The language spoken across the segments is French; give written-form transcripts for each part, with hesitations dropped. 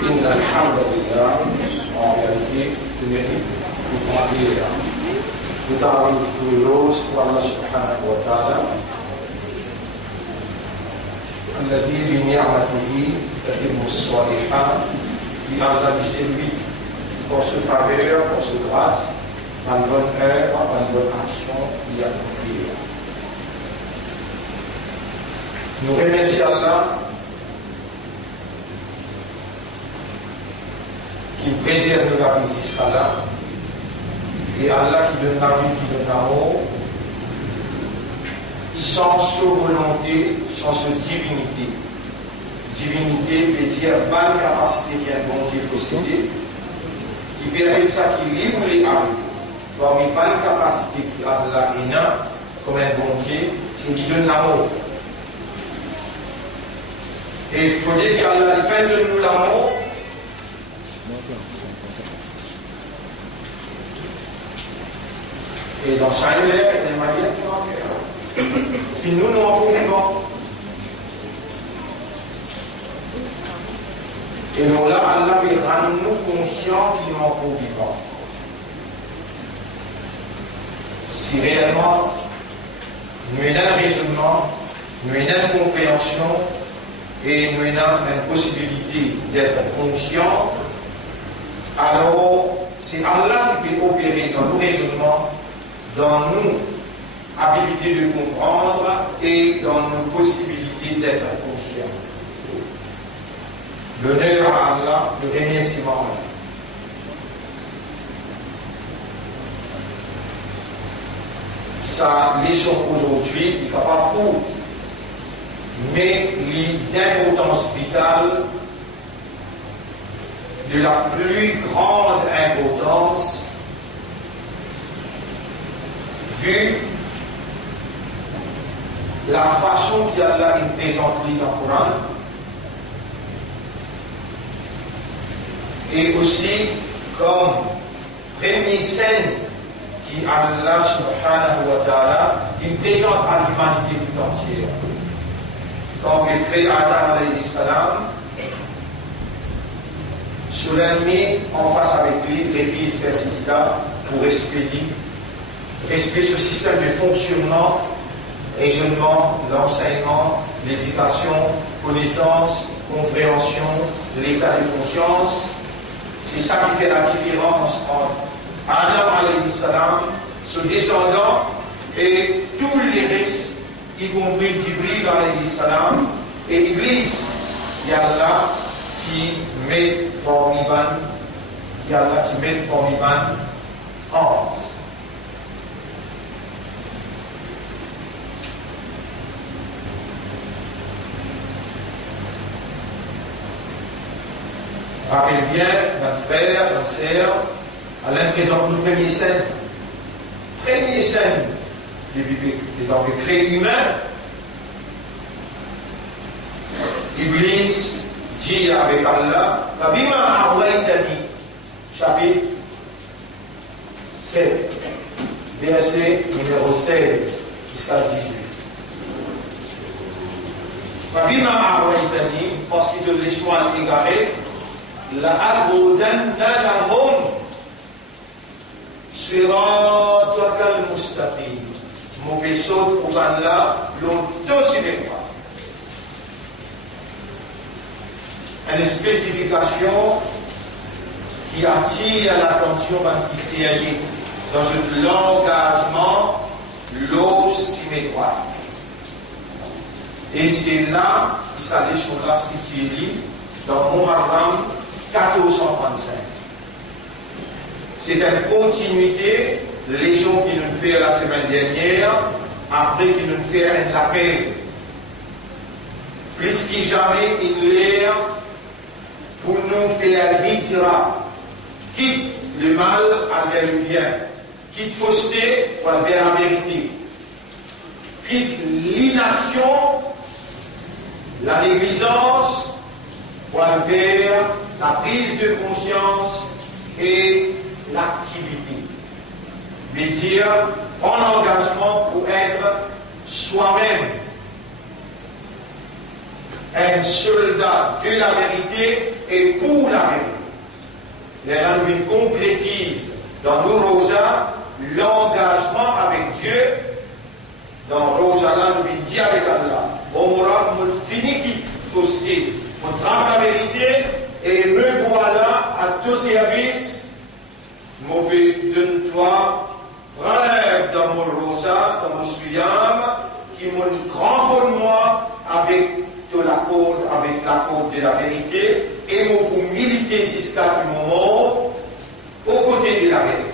إن الحمد لله en réalité le mérite nous conduit là. Nous avons tous pour Allah subhanahu wa ta'ala الذي بنعمته تتم الصالحات qui Allah lui séduit pour ce faveur, pour ce grâce, par une bonne œuvre, par une bonne action qui a accompli. Nous remercions Allah qui préserve la vie jusqu'à là, et Allah qui donne la vie, qui donne l'amour, sans sa volonté, sans sa divinité. Divinité veut dire bonne capacité qu'il y a un bon Dieu possédé, qui permet ça qui livre les âmes. Parmi bonne capacité qui a Allah et non, comme un bon Dieu, c'est qu'il donne l'amour. Et il faut dire qu'Allah donne nous l'amour. Et dans ça, il y a des manières qui nous en trouvons. Et nous là, Allah veut rendre nous conscients qu'il nous en trouvons. Si réellement nous avons un raisonnement, nous avons une compréhension et nous avons une possibilité d'être conscients, alors c'est Allah qui peut opérer dans nos raisonnements, dans nos habilités de comprendre et dans nos possibilités d'être conscients. L'honneur à Allah, le remerciement à Allah. Sa leçon aujourd'hui, il ne va pas pour, mais l'importance vitale, de la plus grande importance, vu la façon qu'Allah présente dans le Coran, et aussi comme première scène qui Allah subhanahu wa ta'ala il présente à l'humanité tout entière. Quand il crée Adam alayhi salam, cela met en face avec lui les filles de Sida pour respecter ce système de fonctionnement, raisonnement, l'enseignement, l'éducation, connaissance, compréhension, l'état de conscience. C'est ça qui fait la différence entre Adam alayhi salam, son descendant, et tous les restes, y compris Jibril alayhi salam, et Iblis, il y a là qui met parmi il y a là qui met parmi anges. Rappelez bien, notre frère, notre sœur, Alain présente une première scène. Première scène du bébé. Et donc, le créé humain. Iblis dit avec Allah, Fabima Arwaitani, chapitre 7, verset numéro 16 jusqu'à 18. Fabima Arwaitani, parce qu'il te laisse moi égaré, la aghoudanna lahum siratakal mustaqim. Mon vaisseau pour Allah, l'auto pas. Une spécification qui attire l'attention qui s'est dans un l'engagement, l'eau symétroie. Et c'est là qu'il s'allait sur la Sicile, dans Muharram 1435. C'est une continuité, leçon qui nous fait la semaine dernière, après qui nous fait un appel. Plus que jamais, il est pour nous faire l'itira, quitte le mal vers le bien, quitte fausseté pour vers la vérité, quitte l'inaction, la négligence pour vers la prise de conscience et l'activité. Mais dire en engagement pour être soi-même. un soldat de la vérité et pour la vérité. Et là, nous concrétise dans nos rosas l'engagement avec Dieu. Dans Rosa, là, nous dit avec Allah, on aura notre fini qui fausseté, on trame la vérité, et me voilà à tout service, mauvais donne-toi, rêve dans mon rosa, dans mon suyam, qui m'ont grand pour moi avec la cause de la vérité, et vous militer jusqu'à ce moment aux côtés de la vérité.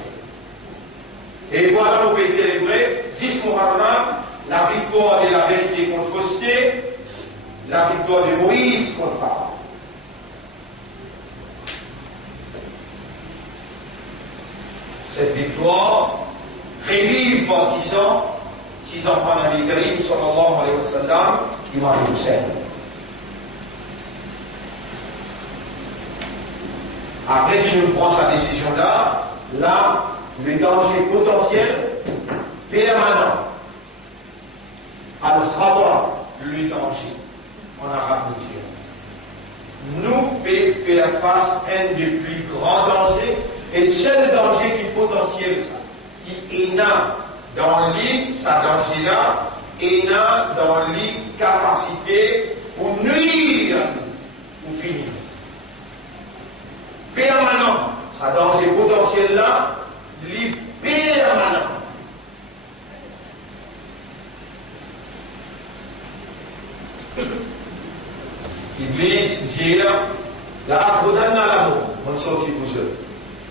Et voilà, nous pouvons célébrer, 10 Muharram, la victoire de la vérité contre fausseté, la victoire de Moïse contre Pharaon. Cette victoire revive par 6 enfants Nabi Karim, sallallahu alayhi wa sallam, Imam Hussein. Après qu'il nous prend sa décision là, le danger potentiel permanent. Al-Khadra, le danger, en arabe nous pouvons faire face à un des plus grands dangers, et seul danger qui est potentiel, ça, qui est là dans l'île, sa danger là, est là dans l'île capacité pour nuire, pour finir. Permanent, sa danger potentiel là, l'île permanent. Iblis dit la akrodan na l'amour, on sortit pour eux.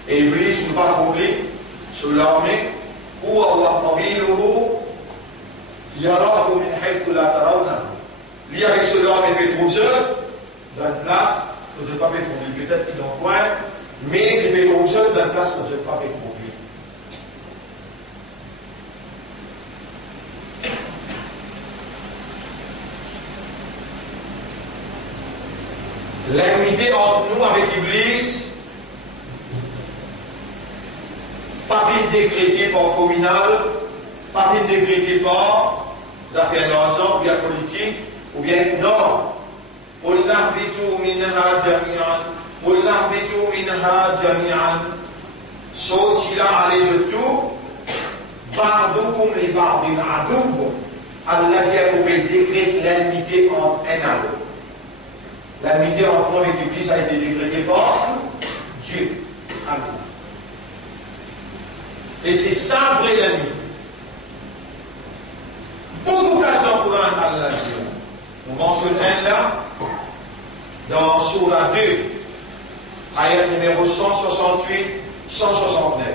Et Iblis nous pas compris sur l'armée où Allah qabiluhu yarakum min haythu la tarawna. Lui avec ce l'armée Pétrouzeux, dans une place, que je ne pas fait compris, peut-être qu'ils l'ont point, mais les Pétrouzeux dans une place que je ne pas fait compris. L'amitié entre nous avec Iblis, pas décrétée par communal, pas décrétée par les affaires d'argent, ou bien politique, ou bien non. قُلْ نَهْبِطُوا مِنْهَا جَمِيعًا sorti là, allez je tout, ba'dukum li ba'din aduw. Allah pouvait décréter l'amitié entre un et l'autre. L'amitié entre nous avec l'Église a été décrétée par Dieu. Amen. Et c'est ça vrai l'amitié. Beaucoup de personnes pour Allah dit. On mentionne un là, dans Surah 2, ayat numéro 168, 169.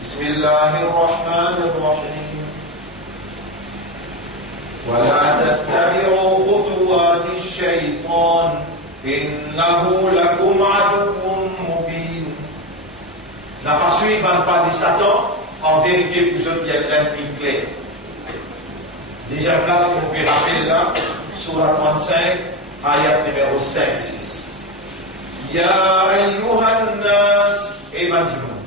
Bismillahirrahmanirrahim. ولا تتبعوا خطوات الشيطان إنه لكم عدو مبين. La poursuite ne pas de Satan, en vérité, vous autres, il y a l'ennemi clair. Déjà, place qu'on peut rappeler là, Surah 35, ayat numéro 5-6. Ya ayyuhan nas, et maintenant.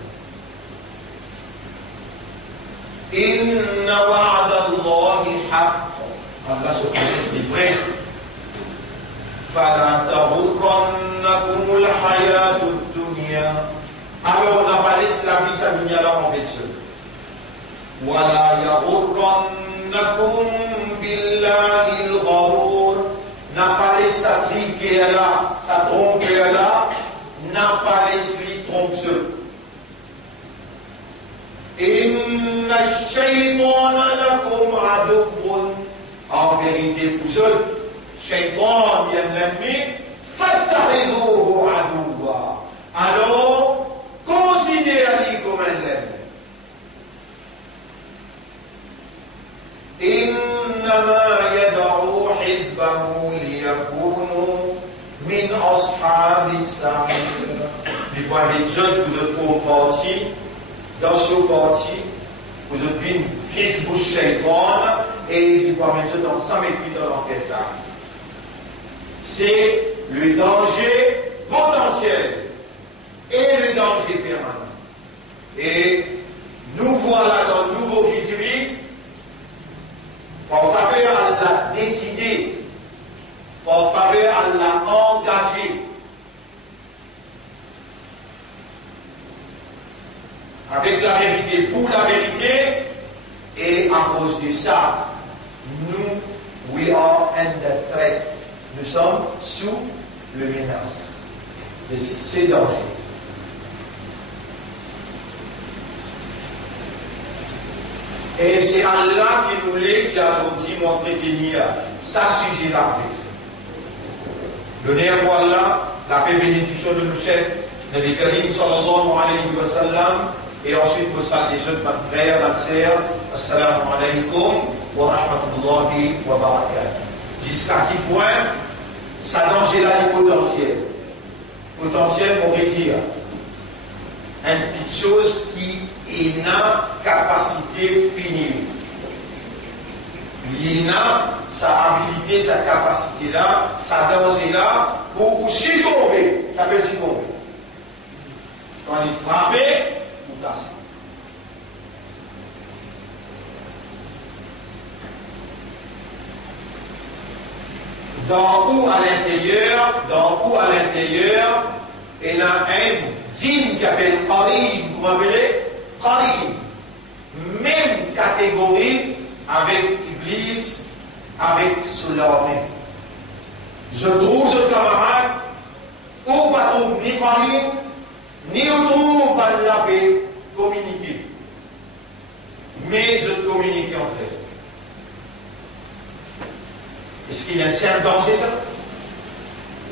Inna wa'da Allahi haqq. Allah se connaît des vrais. Fala taghurrannakum al-hayatu ad-dunya. Alors on n'a pas laissé la vie sa dunya là en fait seul. Wala yaghurrannakum billahi al-gharur. N'a pas laissé sa triquer là, sa tromper là, n'a pas laissé lui tromper seul. Inna ash-shaytana lakum aduwwun. En vérité, vous autres, Shaitan vient l'ennemi, fattakhidhuhu aduwwa. Alors, considérez-le comme un ennemi. Innama yad'u hizbahu liyakunu min ashabis sa'ir. Du point de vue de vous êtes faux parti, dans ce parti, vous êtes venu Hizbu Shaitan, et du point de vue dans 100 mètres dans l'enfer ça. C'est le danger potentiel et le danger permanent. Et nous voilà dans le nouveau Jésus, en faveur, Allah a décidé avec la vérité, pour la vérité, et à cause de ça, nous, we are under threat. Nous sommes sous le menace de ces dangers. Et c'est Allah qui nous l'a, qui a dit m'entretenir ça sujet-là. Donnez à Allah la paix et bénédiction de nos chefs, Nabi Karim sallallahu alayhi wa sallam, et ensuite pour ça les jeunes frères, ma sœur, assalamu alaykum wa rahmatullahi wa barakatuh. Jusqu'à quel point ça danger-là est potentiel. Potentiel, on veut dire une petite chose qui est une capacité finie. Il a sa habilité, sa capacité-là, sa danger-là, pour aussi tomber. Ça s'appelle si tomber. Quand il frappe, ou casse. Dans ou à l'intérieur, il y a un djinn qui appelle Qarib, vous m'appelez Qarib. Même catégorie avec Iblis, avec Sulaiman. Je trouve ce camarade, ou pas trouve ni Qarib, ni trouve pas la paix communiquer. Mais je communique entre eux. Est-ce qu'il y a un certain danger, ça?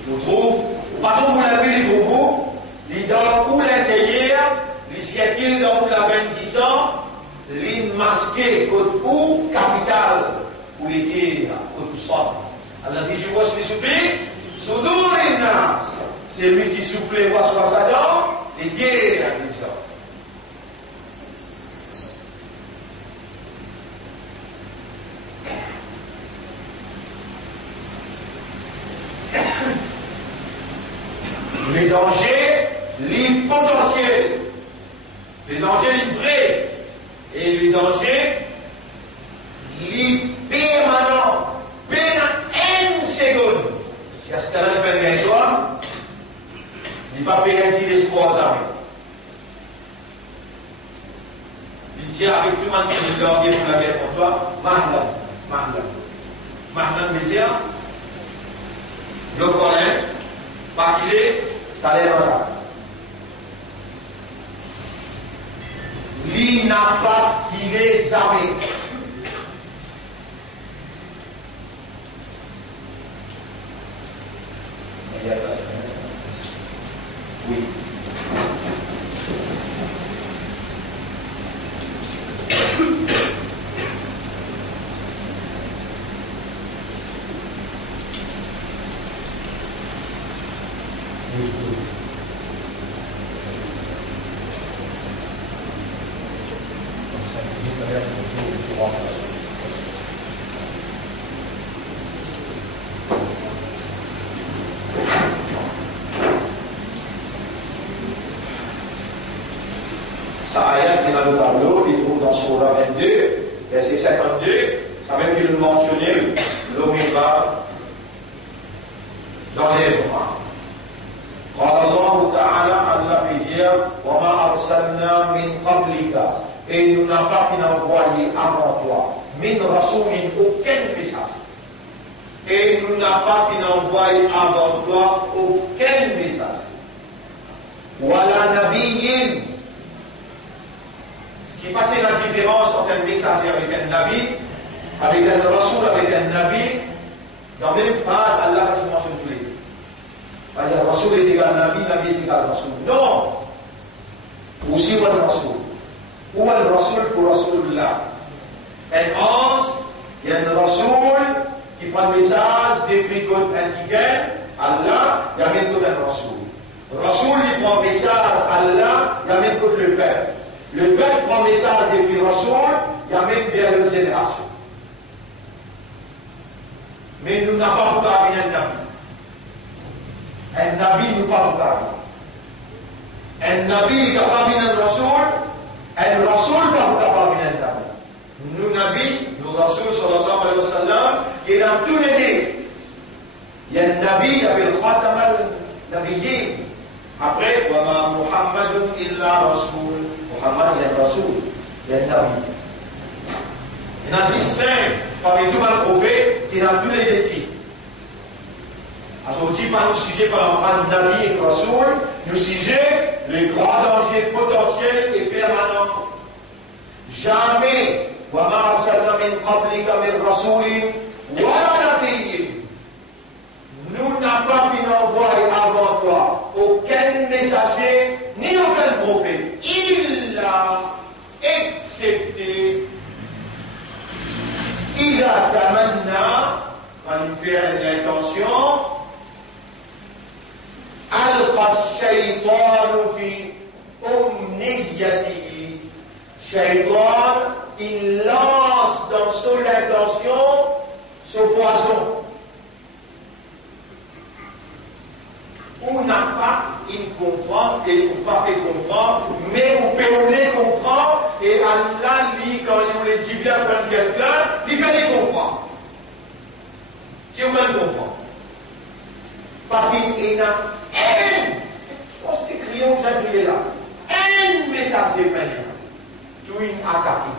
Nous trouvons, pas tout vous l'avez les groupes, les dans ou l'intérieur, les siècles dans la bénédiction, les masqués, côte ou capital, ou les guerres, côte ou somme. Allah dit, je vois ce qui souffle, Soudourinnas, c'est lui qui soufflait, voit soit sa dent, les guerres, les gens. Les dangers, les potentiels, les dangers les vrais, et les dangers, les permanents, pendant une seconde. Si à ce cas-là, il peut gagner toi, il ne va pas payer l'espoir aux armées. Il dit avec tout le monde qui leur dit pour la guerre pour toi, Mahlan, veut dire, je connais, pas qu'il est, t'as l'air là. Il n'a pas qu'il est jamais. Oui. Ayat qui est dans le tableau, il trouve dans Surah 22, verset 52, ça veut qu'il le mentionnait, l'Oméga, dans les Jum'ah. قال الله تعالى Allah peut dire وما أرسلنا من قبلك et nous n'avons pas envoyé avant toi min rasoulin aucun message et nous n'avons pas envoyé avant toi aucun message wala nabiyyin. Si passez la différence entre un messager avec un nabi, avec un rasoul, avec un nabi, dans la même phrase, Allah va se mentionner tous les deux. C'est-à-dire, rasoul est égal nabi, nabi est égal rasoul. Non! Aussi, ou un rasoul. Ou un rasoul pour rasoulullah. Un ange, il y a un rasoul qui prend le message, depuis comme un tigre, Allah, il y a même comme un rasoul. Rasoul, il prend le message, Allah, il y a même comme le Père. Le peuple prend le message depuis Rasoul, il y a même vers les générations. Mais nous n'avons pas encore un nabi. Un nabi nous pas encore. Un nabi n'est capable d'un Rasoul, un Rasoul n'est pas capable d'un nabi. Nous nabi, nous Rasoul sallallahu alayhi wa sallam, qui est dans tous les livres. Il y a un nabi, il y avait le Khatam al-Nabiyyin. Après, وَمَا مُحَمَّدٌ إِلَّا رَسُولٌ Muhammad est Rasoul, il est Nabi. Il y a 6 parmi tous les prophètes qui ont tous les défis. Alors, on dit pas nous sujet par un Nabi et Rasoul, nous sujet les grands dangers potentiels et permanents. Jamais, wa ma arsalna min qablika min rasoulin wa nabiyyin. Nous n'avons pas pu envoyer avant toi aucun messager ni aucun prophète. Il a accepté. Il a tamanna, quand il fait l'intention, alqa shaytanu fi umniyatihi. Shaytan, il lance dans son intention ce poison. On n'a pas, il comprend et on pas fait comprendre, mais on peut les comprendre et Allah, lui, quand il voulait dire bien prendre quelqu'un, il peut les comprendre. Qui peut le comprendre? Parce qu'il y a un, je pense que crier où j'ai crié là, un messager pénétrant, tout une attaque.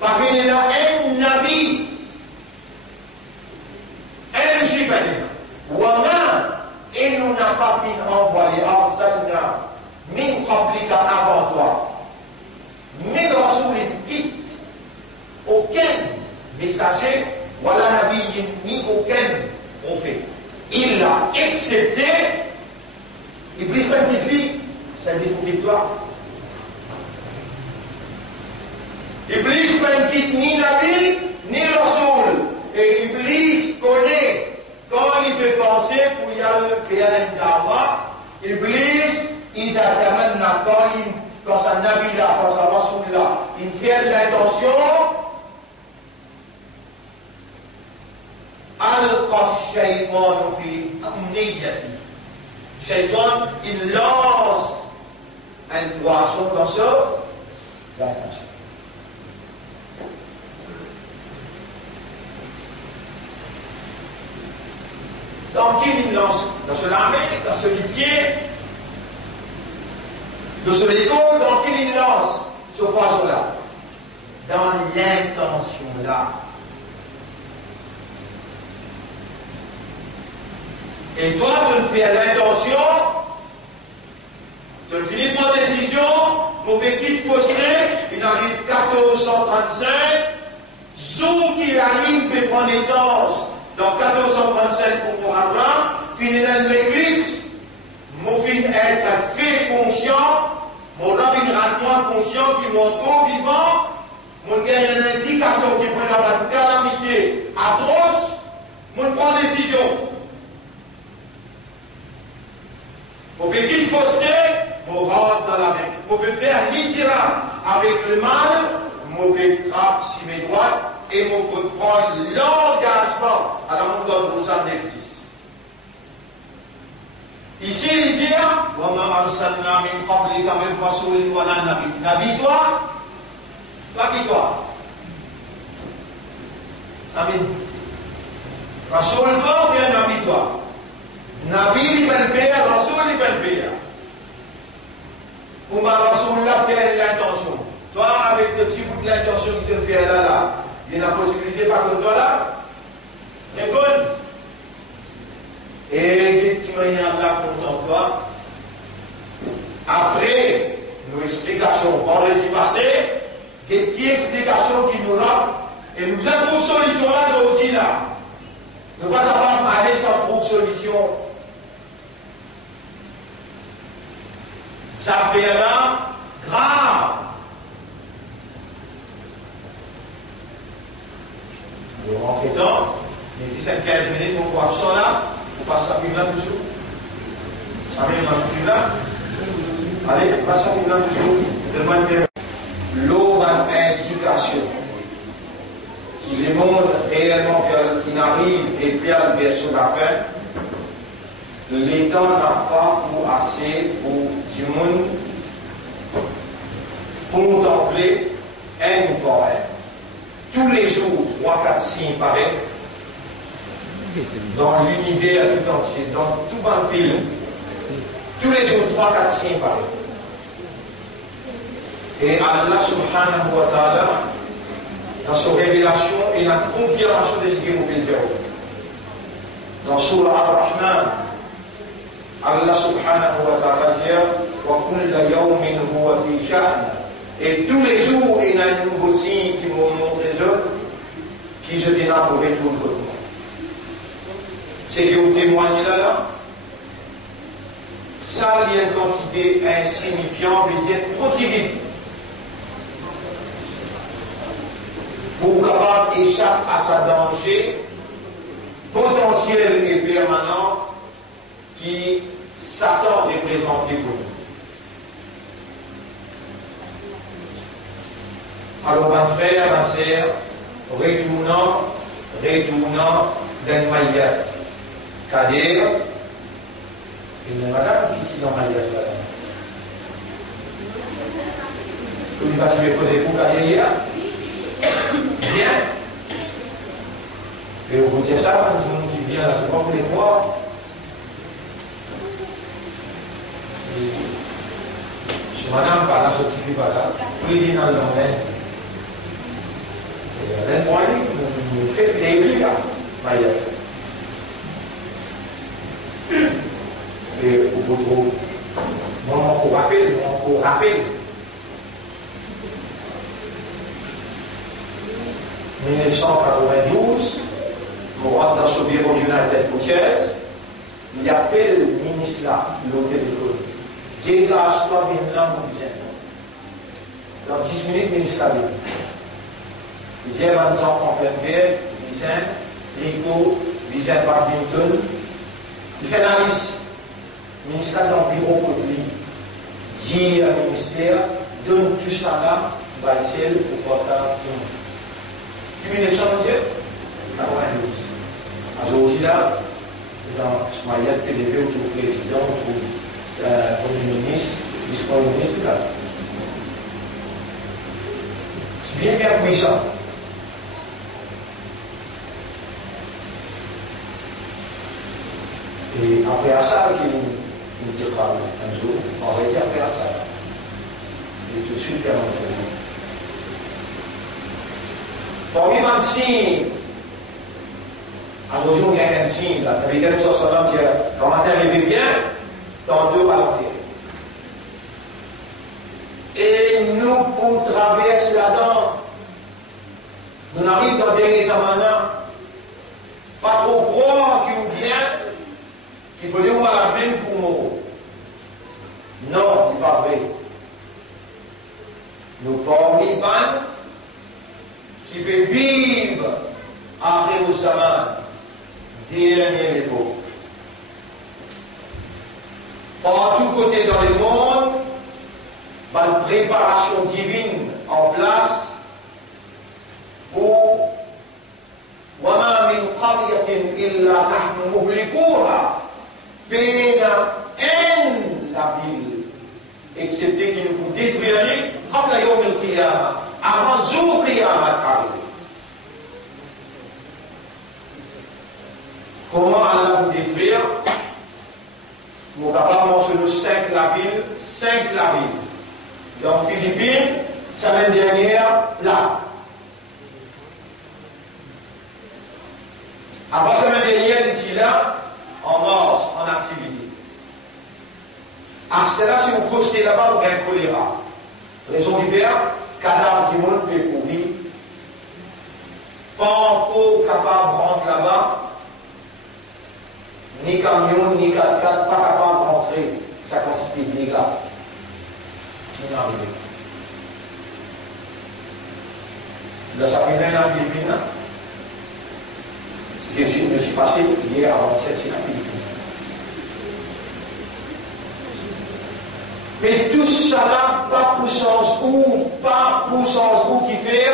Parce qu'il y a un nabi, un aussi pénétrant. Et nous n'avons pas pu envoyer Arsalna min qablika avant toi. Mais Rasoul dit aucun messager, voilà Nabi ni aucun prophète. Il l'a accepté. Iblis peut dit, c'est une victoire. Iblis peut dire ni Nabi ni Rasoul. Et Iblis connaît. Quand il peut penser pour y aller faire un dawa, Iblis, il a tamanna quand sa nabi là, quand sa rasoul là, il fait l'intention, alqa shaytan fi amniyati. Shaytan, il lance un poisson dans ce l'intention. Dans qui il lance? Dans ce l'armée, dans ce pied, dans ce léto, dans qui il lance ce poison-là? Dans l'intention-là. Et toi, tu le fais à l'intention, tu le finis par décision, mon petit Fossé, il arrive 1435, Zou qui la ligne peut prendre naissance. Dans 1435 pour Muharram, finit dans l'éclipse, mon fin être fait conscient, mon rabbin rend-moi conscient qui mon corps vivant, mon gagne une indication qui prend la calamité atroce, mon prend décision. Mon petit Fossé, mon rentre dans la main. Mon peut faire l'itira avec le mal, mon peut trappe si mes droites, et on peut prendre l'engagement à la montagne de Rosanne Neptis. Ici, il dit, Wama arsalna min qablika min rasulin wala nabi. Nabi toi? Pas qui toi? Amin. Rasul toi ou bien Nabi toi? Nabi il peut le faire, Rasul il peut le faire. Ou ma Rasul l'a fait l'intention. Toi, avec le petit bout de l'intention qui te fait là, il y a une possibilité pas comme toi là. Écoute. Et tu m'as là content toi. Après, nos explications, par les y passer, des explications qui nous rendent, et nous avons une solution là, aujourd'hui là. Nous ne pouvons pas aller sans pour solution. Ça fait là, grave. Nous rentrons dedans, les 10 à 15 minutes, on voit ça là, on passe à là toujours. Ça vient dans le là. Allez, passe à là toujours. L'eau a une indication qui les montre réellement qu'il arrive et perd vers sur la fin. L'État n'a pas ou assez pour du monde contempler un ou pas un. Tous les jours, 3, 4 signes pareils, dans l'univers tout entier, dans tout un pays, tous les jours, 3, 4 signes pareils. Et Allah subhanahu wa ta'ala, dans sa révélation et la confirmation de ce qu'il vous dit. Dans Surah Ar-Rahman, Allah subhanahu wa ta'ala dit wa kulla yawmin huwa fi sha'n. Et tous les jours, il y a un nouveau signe qui nous montre les autres qui se dénamorent pour tout le monde. C'est que vous témoignez là. Ça, il y a une quantité insignifiante, veut dire quotidienne. Pour capable d'échapper à sa danger potentiel et permanent qui Satan représente pour nous. Alors, ma frère, ma sœur, retournant dans le mariage. C'est-à-dire, il y a une madame qui est dans le mariage là. Vous ne pouvez pas se poser pour Kadir hier. Bien. Et vous dites ça, tout le monde qui vient là, c'est pas pour les croire. Si madame par là, ça ne suffit pas ça. Tous les dîners dans le domaine. Et à l'infoyer, vous faites les églises là, mariage. Et au bout on rappelle. 1992, je rentre dans ce bureau United Purchase, il appelle le ministre là, l'hôtel de l'eau. Dégage-toi, viens là, mon disant. Dans 10 minutes, le ministre là vient. Il dit à 20 ans en pleine guerre, Vicent, Rico, Vicent Badminton. Il fait la liste. Le ministre là dans le bureau pour lui. Dit au ministère, donne tout ça là, va essayer pour porter tout le monde. Depuis 1992, aujourd'hui là, dans ce mariage PDP, autour du président, autour du premier ministre, vice-premier ministre, là. C'est bien puissant. Et après ça, il te parle un jour, on va dire après ça. Et tout de suite, il y a un pour lui, un signe. Aujourd'hui, il y a un signe. La vérité de Sallam dit quand matin, levez bien, tantôt à l'enterre. Et nous, pour traverser là-dedans, nous arrivons dans des examens, pas trop croire qu'il nous vient, qu'il faut dire où la même pour mourir. Non, ce n'est pas vrai. Nous parlons qui peut vivre à Jérusalem, dernier époque. Par tous côtés dans le monde, une préparation divine en place pour وَمَا مِنْ قَرْيَةٍ إِلَّا نَحْنُ مُهْلِكُوهَا بين la ville, excepté qu'il nous détruirait قبل يوم القيامة avant jour Qiyamah arrive. Comment Allah vous détruire? Nous avons mentionné 5 la ville. Dans Philippines, semaine dernière, là. Après semaine dernière, ici là, en marche, en activité. À ce là, si vous costez là-bas, vous avez un choléra. Raison d'hiver, cadavre du monde peut courir. Pas encore capable de rentrer là-bas. Ni camion, ni 4x4, pas capable de rentrer. Ça constitue des dégâts. Qui n'arrive pas. Là, ça fait rien en Philippines. Ce que je me suis passé hier avant cette Philippines. Mais tout cela, pas pour sens où qui fait,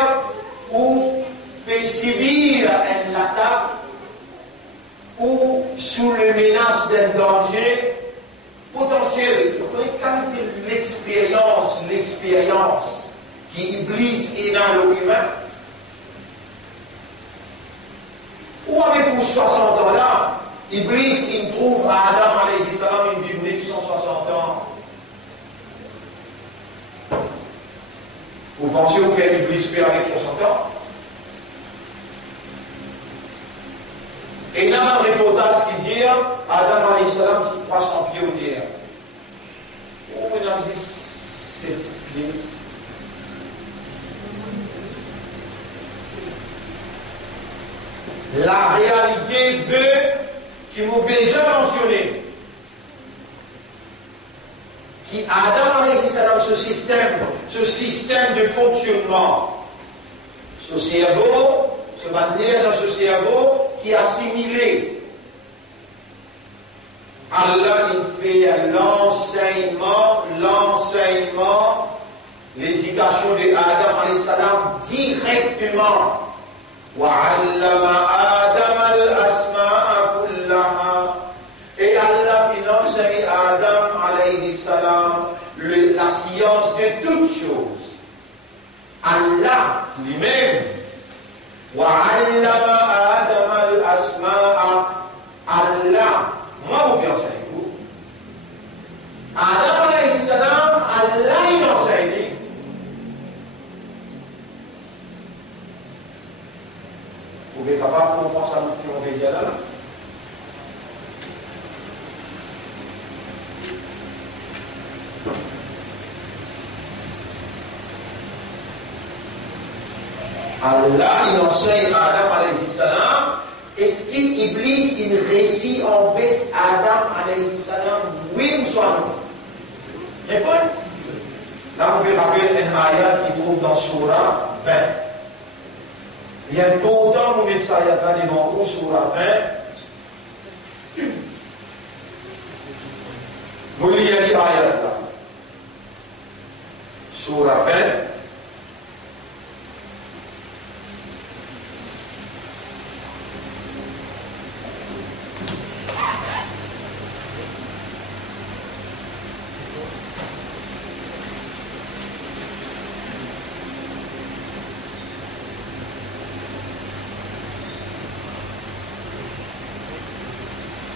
ou fait subir une attaque, ou sous la menace d'un danger potentiel. Quand l'expérience qui Iblis est dans l'humain, ou avec pour 60 ans là, Iblis il trouve à Adam alayhi salam une vie de 160 ans. pensez au fait Iblis paix avec 60 ans? Et il y a un reportage qui dit Adam alayhi salam, c'est 300 pieds au terre. Oh, mais dans ces pieds. La réalité veut qu'il vous besoin mentionner. Qui Adam alayhi salam, ce système de fonctionnement, ce cerveau, ce manière dans ce cerveau qui est assimilé. Allah il fait l'enseignement, l'éducation de Adam alayhi salam directement. وَعَلَّمَ آدَمَ الْأَسْمَاءَ كُلَّهَا. Et Allah enseigne Adam alayhi salam la science de toutes choses. Allah lui-même. وَعَلَّمَ آدَمَ الْأَسْمَاءَ. Allah, moi vous enseignez-vous. Adam alayhi salam, Allah il enseigne. Vous pouvez capable de comprendre ça nous fait déjà là. Allah, il enseigne à Adam alayhi salam. Est-ce qu'Iblis, il réussit en fait Adam alayhi salam? Oui ou soit non? Répondez. Là, vous pouvez rappeler un ayat qui trouve dans Surah 20. Il y a autant de médecins ayat là dans Surah 20. Vous lisez l'ayat là. Surah 20.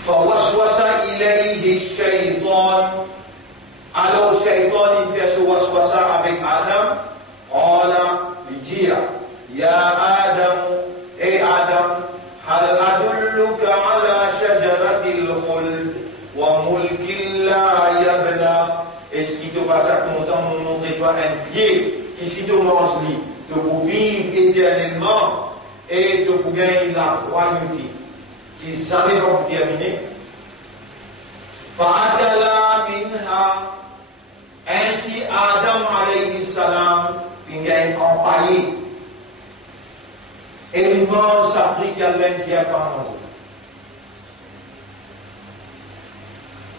فوسوس إليه الشيطان. Alors le shaitan il fait ce waswasa avec Adam. قال لجيا يا آدم أي آدم هل أدلك على شجرة الخلد وملك لا يبلى. Est-ce qu'il te passe à montrer toi un pied qui si tu manges lui, te pour vivre éternellement et te pour gagner la royauté qui jamais va vous terminer. فأكلا منها. Ainsi Adam alayhi salam il a empaillé et il mange sa fric à l'intérieur par manger.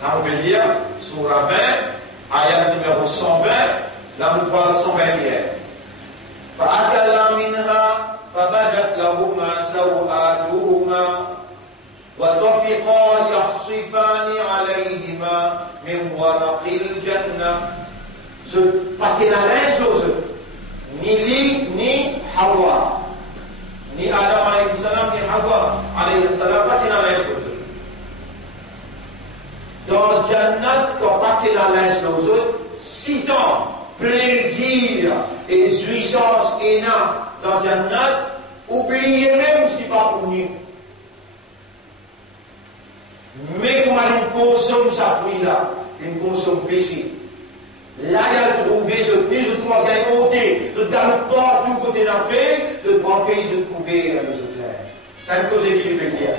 Là on peut lire Surah 20 ayat numéro 120 là nous parlons 121. فأكلا منها فبدت لهما سوآتهما وطفقا يخصفان عليهما من ورق الجنة. Parce que la même chose, ni lui, ni Hawa, ni Adam alayhi salam, ni Hawa alayhi salam, pas c'est la même chose. Dans Jannat, quand pas c'est la même chose, citant plaisir et jouissance énorme dans Jannat, oubliez même si pas pour nous. Mais comment il consomme sa fruit là, il consomme péché. Là, il a trouvé, je commence à monter, je donne pas tout côté d'un fait, je prends fait, je trouvais les autres. C'est une cause qui lui fait dire.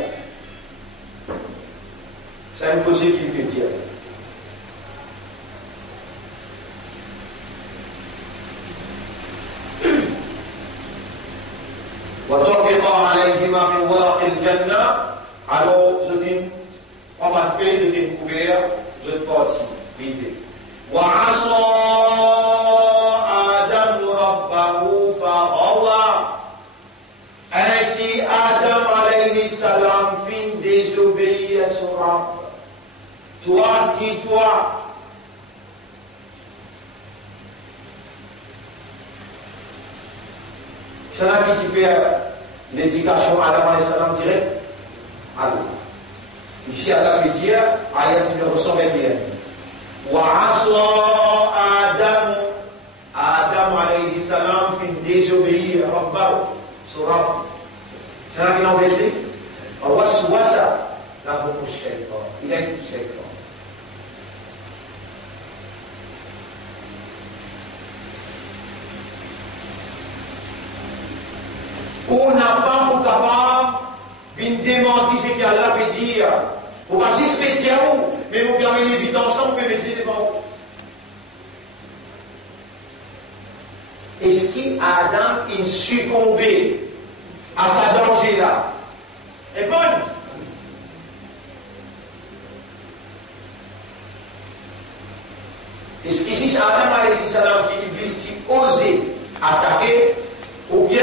C'est une cause qui lui fait dire. وَتَوْفِقَا عَلَيْهِمَا مِنْ وَرَقِ الْجَنَّةِ. Alors, je dis, on m'a fait, je t'ai couvert, je te partis, vite. وَعَصَى آدَمُ رَبَّهُ فَغَوَى. Ainsi, Adam alayhi salam fin désobéir à son Rabb. Toi qui toi. C'est là qui tu fais l'éducation à Adam alayhi salam direct. Allah. Ici, Allah veut dire, ayat numéro 121. وعصى آدم. Adam alayhi salam Surah. C'est là qu'il en vérité. Waswasa lahum ash-shaytan. Il est shaytan. On n'a pas pour capable de démentir ce qu'Allah peut dire. On va juste péter à vous, mais vous bien les vides ensemble, vous pouvez mettre devant vous. Est-ce qu'Adam il succombé à sa danger là? Est bonne. Est-ce qu'ici c'est Adam alayhi salam qui Iblis qui osé attaquer ou bien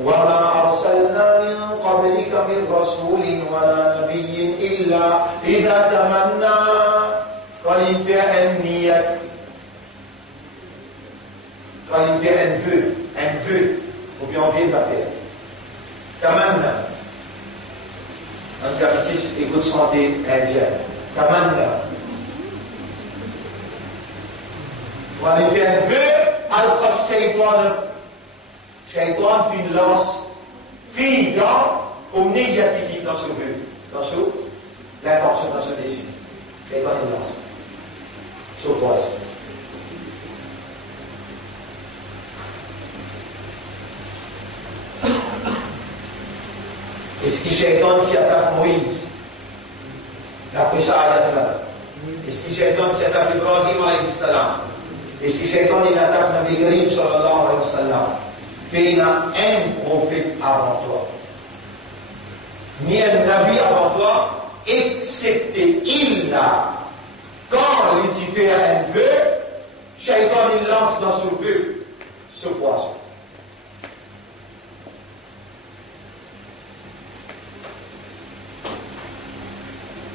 وَمَا أَرْسَلْنَا مِنْ قَبْلِكَ مِنْ رَسُولٍ وَلَا نَبِيٍّ إِلَّا إِذَا تَمَنَّى quand il fait un niyat, quand il fait un vœu, ou bien on vient d'appeler. Tamanna, un captif écoute santé indien. Tamanna. Quand il fait un vœu, al-Qaf Shaytan, Shaytan fait une lance, fille dans, au négatif dans ce vœu, dans ce, l'intention, dans ce désir. Shaytan une lance. S'oppose. Est-ce que Shaytan qui attaque Moïse? D'après ça, ayat-là. Est-ce que Shaytan qui attaque Ibrahim alayhi salam? Est-ce que Shaytan il attaque Nabi Karim sallallahu alayhi wa sallam? Mais il y a un prophète avant toi. Ni un Nabi avant toi, excepté illa. Quand il fait un vœu, Shaytan il lance dans ce vœu ce poisson.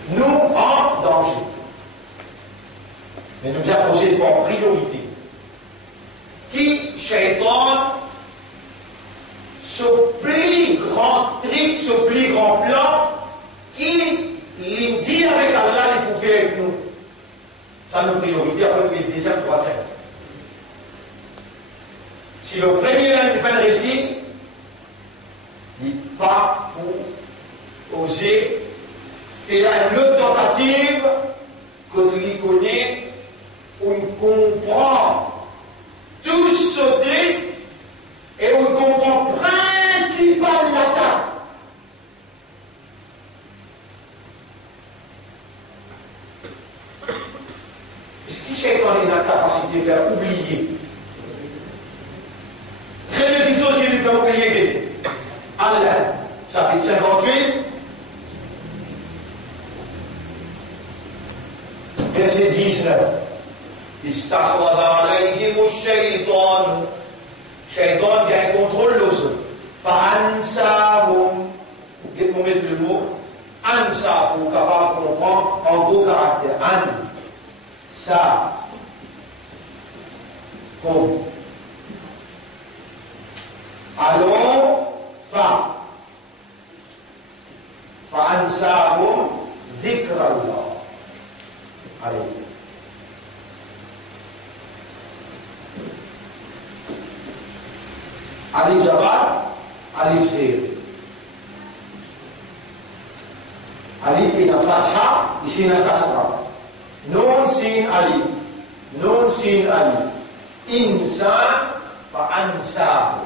Nous en danger. Mais nous approcher en priorité. Qui Shaytan, ce plus grand trick, ce plus grand plan, qui il dit avec Allah, il pouvait avec nous. Ça nous priorité, après le deuxième, troisième. Si le premier n'est pas réussi, il va pour oser faire une autre tentative que tu connais, où on comprend tout sauter et on comprend principalement l'attaque. Est-ce que Shaytan a la capacité de faire oublier? Très bien, une chose qui lui fait oublier. Allah, chapitre 58, verset 19. استحوذ عليهم الشيطان Shaytan gagne contrôle de eux. فأنساهم. Vous pouvez mettre le mot Ansa pour capable de comprendre en gros caractère. Ansa. Comme. Alors, فأنساهم ذكر الله. Allez. Alif Jabal, Alif Zir. Alif ina Fatha, ici ina Kasra. Nun Sin Alif. Nun Sin Alif. Insan fa ansa.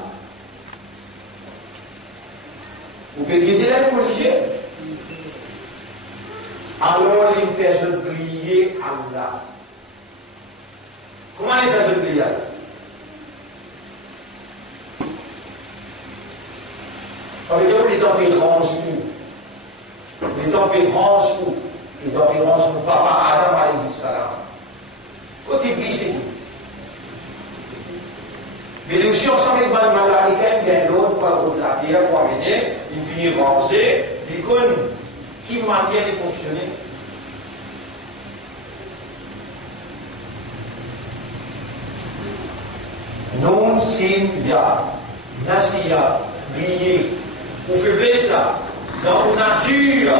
Vous pouvez guider la corriger. Alors il fait oublier Allah. Comment il fait oublier Allah? Les tempérances où? Les tempérances où? Les tempérances où papa Adam alayhi salam. Côté Iblis c'est tout. Mais il est aussi ensemble avec le malaïka, il y a un autre par le de la terre pour amener, il finit ranger, il connaît qui manière de fonctionner. Non sin ya, nasiya, lié. Ou faiblesse dans une nature,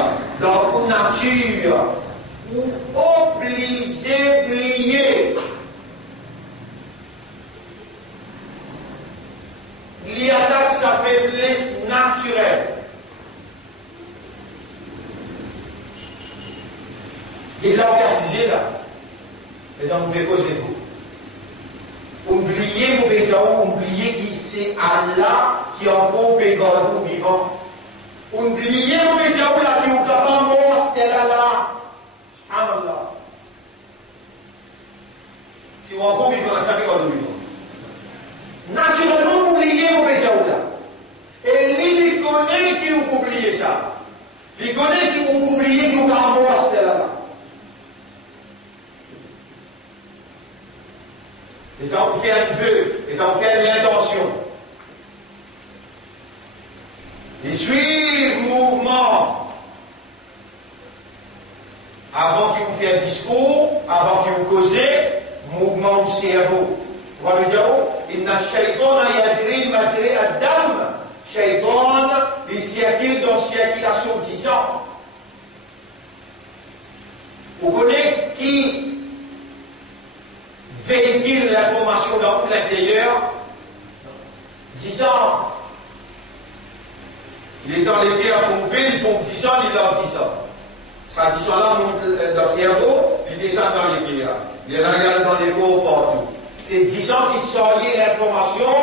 ou obligé plier. Il attaque sa faiblesse Et là, on a assisé là. Et donc, vous pouvez causer vous. Oubliez, vous pouvez oublier que c'est Allah qui en compte vous vivant. Oubliez, vous pouvez là qui est capable de mort, c'est Allah. Subhanallah. Si vous en compte vivant, ça fait quoi de vivant? Naturellement, vous oubliez, vous pouvez là. Et lui, il connaît qui vous oubliez ça. Il connaît qui vous oubliez qui vous capable de mort, c'est Allah. Et quand vous faites un vœu, et quand vous faites une intention, et suivre le mouvement avant qu'il vous fasse un discours, avant qu'il vous cause, mouvement du cerveau. Vous voyez le cerveau? Inna shaytan yajri majri ad-dam. Shaytan, il circule dans circulation du sang. Vous connaissez qui véhicule l'information dans l'intérieur, disant, il est dans les guerres pompées, il pompe 10 ans, il leur 10 ans. Ça 10 ans là monte dans le cerveau, il descend dans les guerres. Il regarde dans les corps partout. C'est 10 ans qui sortaient l'information,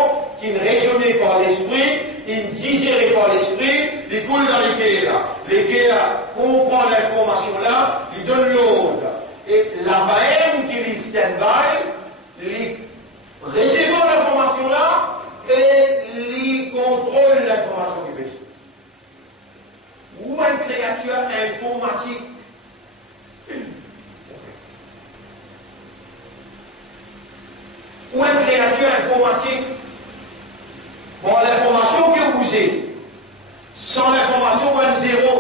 qui ne résonnait par l'esprit, qui ne digérait par l'esprit, il coule dans les guerres. Les guerres comprennent l'information là, ils donnent l'ordre. Et la BAM qui est stand-by, il récève l'information là et il contrôle l'information du péché. Ou une créature informatique. Ou une créature informatique. Bon, l'information que vous avez, sans l'information, vous avez zéro.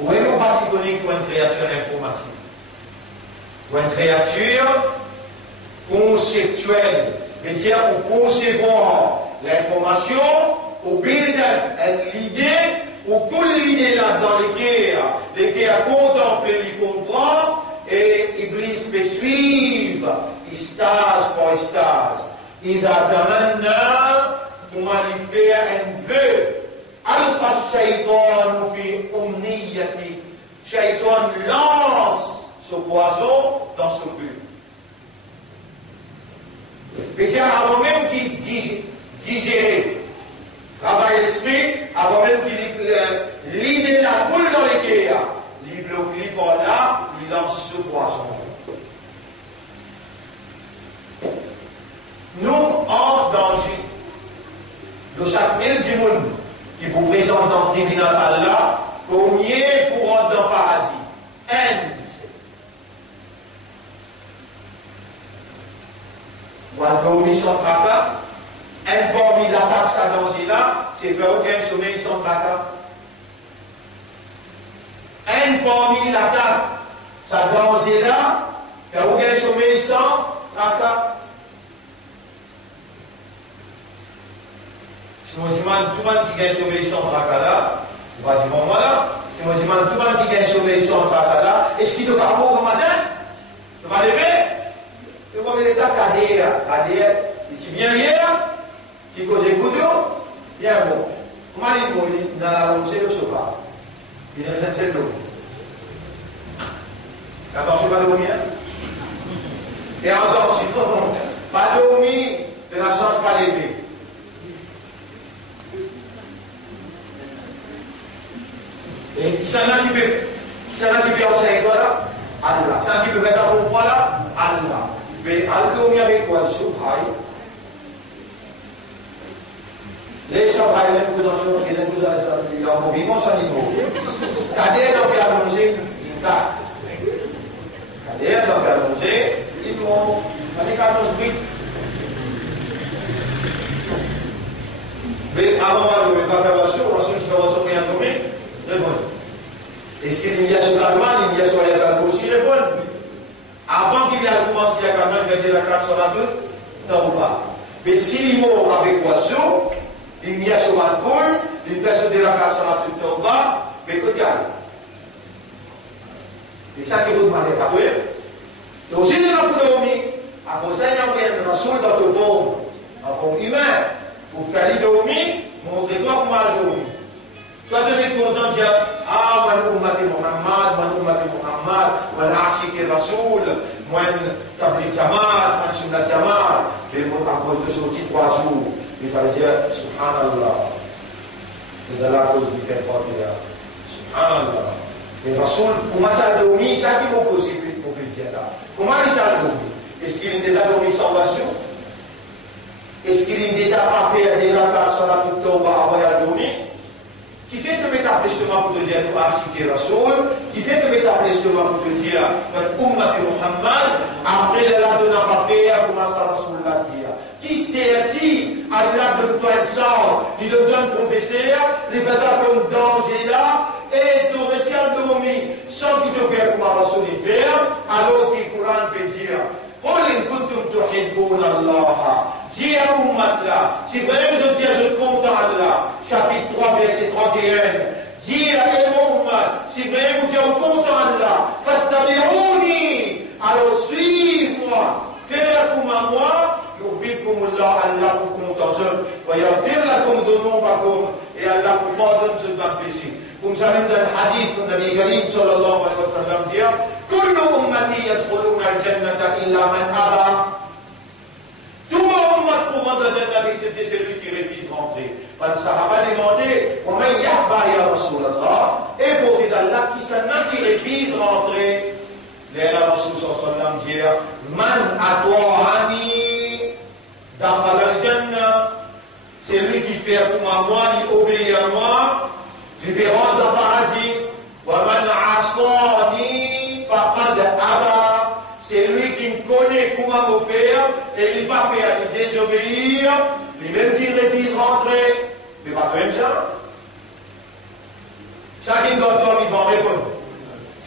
Ou est-ce qu'on va s'y connaître pour une créature informatique? Ou une créature conceptuelle, c'est-à-dire pour concevoir l'information, pour build l'idée, pour toute l'idée là dans lesquelles contempler, les comprendre, et Iblis peut suivre, stase par stase. Il a maintenant, comment il fait un vœu. Alqa shaytan fi umniyati. Shaytan lance ce poison dans ce but. Mais c'est avant même qu'il digère, travaille l'esprit, avant même qu'il l'idée la boule dans les guerres, il bloque par là, il lance ce poison. Nous en danger. De chaque mille du monde qui vous présente dans le tribunal Allah, combien pour rentrer dans le paradis? Un. Ou à dormir sans tracas. Un parmi l'attaque sa danger là, c'est faire aucun sommeil sans tracas. Un parmi l'attaque sa danger là, faire aucun sommeil sans tracas. Si on demande tout le monde qui gagne sommeil sans tracas là, on va dire bon voilà. Si on demande tout le monde qui gagne sommeil sans tracas là, est-ce qu'il doit pas au matin? Tu vas lever? Tu vas mettre ta cadère, tu viens hier, tu causes un coup d'eau, bien bon. Comment il mourit dans la lancée de sofa? Il reste un seul d'eau. Attention, pas dormir. Et attention, pas dormir, de la chance pas lever. Et qui s'en a qui peut enseigner quoi là? Allah. Ça qui peut mettre un bon point là? Allah. Mais al-dormir avec quoi? Subhaï. Les Subhaï, les cousations, les cousations, ils ont vivant sans niveau. Kadé donc il a mangé, il t'a. Kadé donc il a mangé, ils vont. Avec 14 briques. Mais avant de pas faire la chose, on se fait rien tomber. Est-ce qu'il y a sur l'Allemagne, il y a sur l'Allemagne aussi les bonnes? Avant qu'il y ait commencé à quand même faire la carte sur la tête, non pas. Mais s'il est mort avec oiseau, il y a sur l'alcool, il fait sur la carte sur la tête, non pas, mais écoutez. C'est ça que vous demandez à toi. Donc si nous avons dormi, à cause d'un moyen de la soul dans le forme, en forme humaine, pour faire dormir, montrez-toi comment elle dormir. Toi, tu es content de dire, ah, moi, ummati Muhammad, moi, l'archique Rasoul, moi, tabli Jamal, moi, sunnat Jamal. Mais moi, à cause de sorti 3 jours, et ça veut dire, subhanallah. C'est de la cause du fait porter. Subhanallah. Et Rasoul, comment ça a dormi, ça qui m'a causé pour plaisir là. Comment il a dormi? Est-ce qu'il a déjà dormi sans version? Est-ce qu'il a déjà pas fait des rakats sur la toute tauba avant de dormir? Qui fait que m'établir justement pour te dire nous archiquer Rasoul, qui fait que m'établir justement pour te dire notre ummat Muhammad, après la de n'a pas fait, comment ça Rasoul l'a dit. Qui sait-il, Allah donne toi le sang, il le donne professeur, les bâtards comme danger là, et tu réussis à dormir sans qu'il te fasse comme Rasoul y faire, alors que le Coran peut dire, قل إن كنتم تحبون الله dis à Ummat là, si vraiment je dis je compte Allah, chapitre 3 verset 31, dis à Ummat, si vraiment je compte Allah, fattabi'ouni, alors suivez-moi, faites comme à moi, yuhbibkum Allah, Allah vous compte en jeune, wa yaghfir lakum dhunubakum, et Allah vous pardonne ce grand péché. Vous savez dans le hadith de Nabi Karim sallallahu alayhi wa sallam dire, kullu ummati yadkhuluna al-jannata illa man aba. Tout mon ummat pour rentrer dans le Jannah, c'était celui qui refuse rentrer. Parce que ça va demander, comment il y a ya Rasulallah, et pour dire d'Allah qui s'en a qui refuse rentrer. Là, Rasul sallallahu alayhi wa sallam dit, man atwa'ani dakhala al-jannah. C'est lui qui fait comme à moi, il obéit à moi. Libérant dans le paradis, وَمَنْ عَصَانِي فَقَدْ أَبَى. C'est lui qui me connaît comment me faire, et il va faire il désobéir, lui-même qui refuse rentrer, mais pas comme ça. Chacun d'entre nous, il va répondre.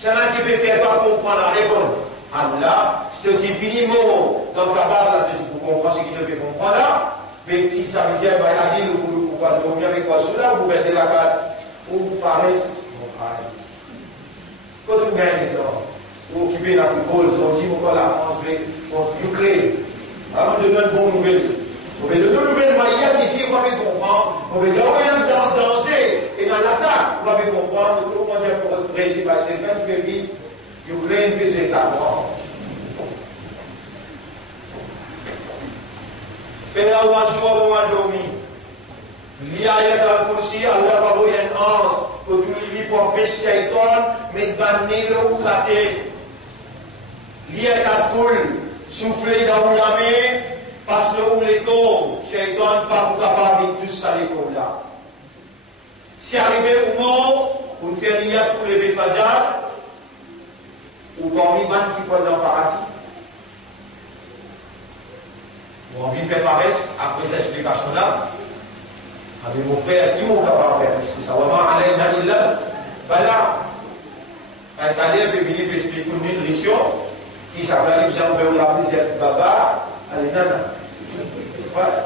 Chacun qui peut faire pas comprendre la réponse. Allah, c'est aussi fini mot dans ta barre, là, vous comprenez ce qu'il te fait comprendre là, mais si ça veut dire, bah, il a dit, vous pouvez dormir avec quoi cela, vous mettez la carte. Ou vous parlez, quand vous gagnez, vous occupez la football, on dit pourquoi la France contre l'Ukraine. Alors, on donne une bonne nouvelle. On veut donner une nouvelle manière d'ici, on va comprendre. On veut dire, on est dans le danger et dans l'attaque. On va comprendre comment j'ai pour votre principal. C'est le même qui dit, l'Ukraine peut être avant. Fais-la ou un jour ou un dormi. L'ayat al-Kursi, Allah va vous y enhance, que tu lui pour empêcher Shaitan, mais banner le ou la tête. L'ayat al-Kul, souffler dans la main, passe le ou les tombes, Shaitan pas capable de tout ça les comme là. Si arrivé au moment, vous faites l'ayat pour les béfajats, ou parmi man qui prennent dans le paradis, ou envie de faire paresse, après cette explication-là, avec mon frère, qui m'ont capable de faire? Parce que ça va vraiment aller dans l'île. Voilà. Un Italien peut venir expliquer une nutrition qui s'appelle les gens veulent la plus de baba, allez, nana. Voilà.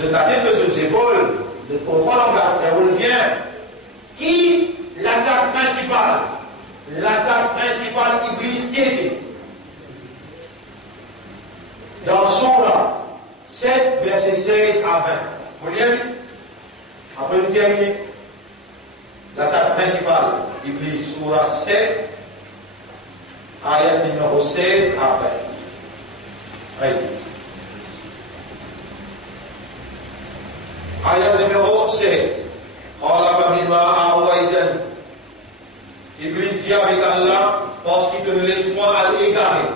Je t'attends que je épaules de comprendre là, on vient. Qui l'attaque principale? L'attaque principale, Iblis qui était dans Surah 7, verset 16 à 20. Vous voyez? Après nous terminer. L'attaque principale, Iblis, Surah 7, ayat numéro 16 à 20. Allez. Ayat numéro 7. Iblis dit avec Allah, parce qu'il te laisse moi à l'égarer.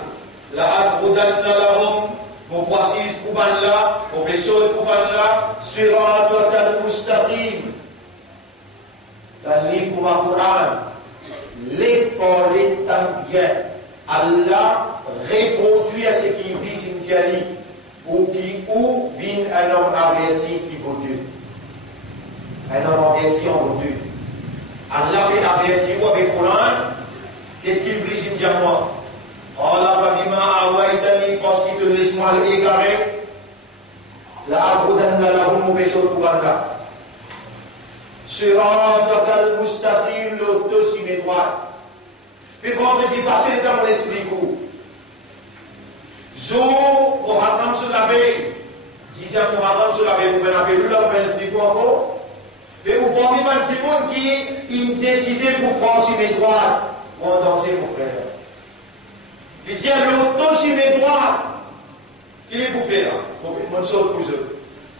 La aq'udanna lahum, mon précise Kouban là, mon vaisseau de Kouban là, siratal mustaqim. Dans le Coran, l'école bien. Allah reproduit à ce qui vit Sintiali, ou qui ou vient un homme averti qui vaut Dieu. Un homme averti en vaut Dieu. Allah peut avertir avec le Coran, qu'est-ce qu'il vit Sintiali moi? Allah fabima awaitani parce qu'il te laisse moi l'égarer. La aq'udanna lahum mon vaisseau de Kouban là. Siratal mustaqim, l'auto-signe droit. Puis quand on dit passer dans mon esprit, Zo, au Hatam se laver, 10 ans pour attendre, cela avait pour un appel, là, on va expliquer encore. Et vous pensez pas un petit monde qui décidé pour prendre sur mes droits. Vous entendez, mon frère. Il dit à l'autre, sur mes droits. Qu'il est pour faire. Mon saute pour eux.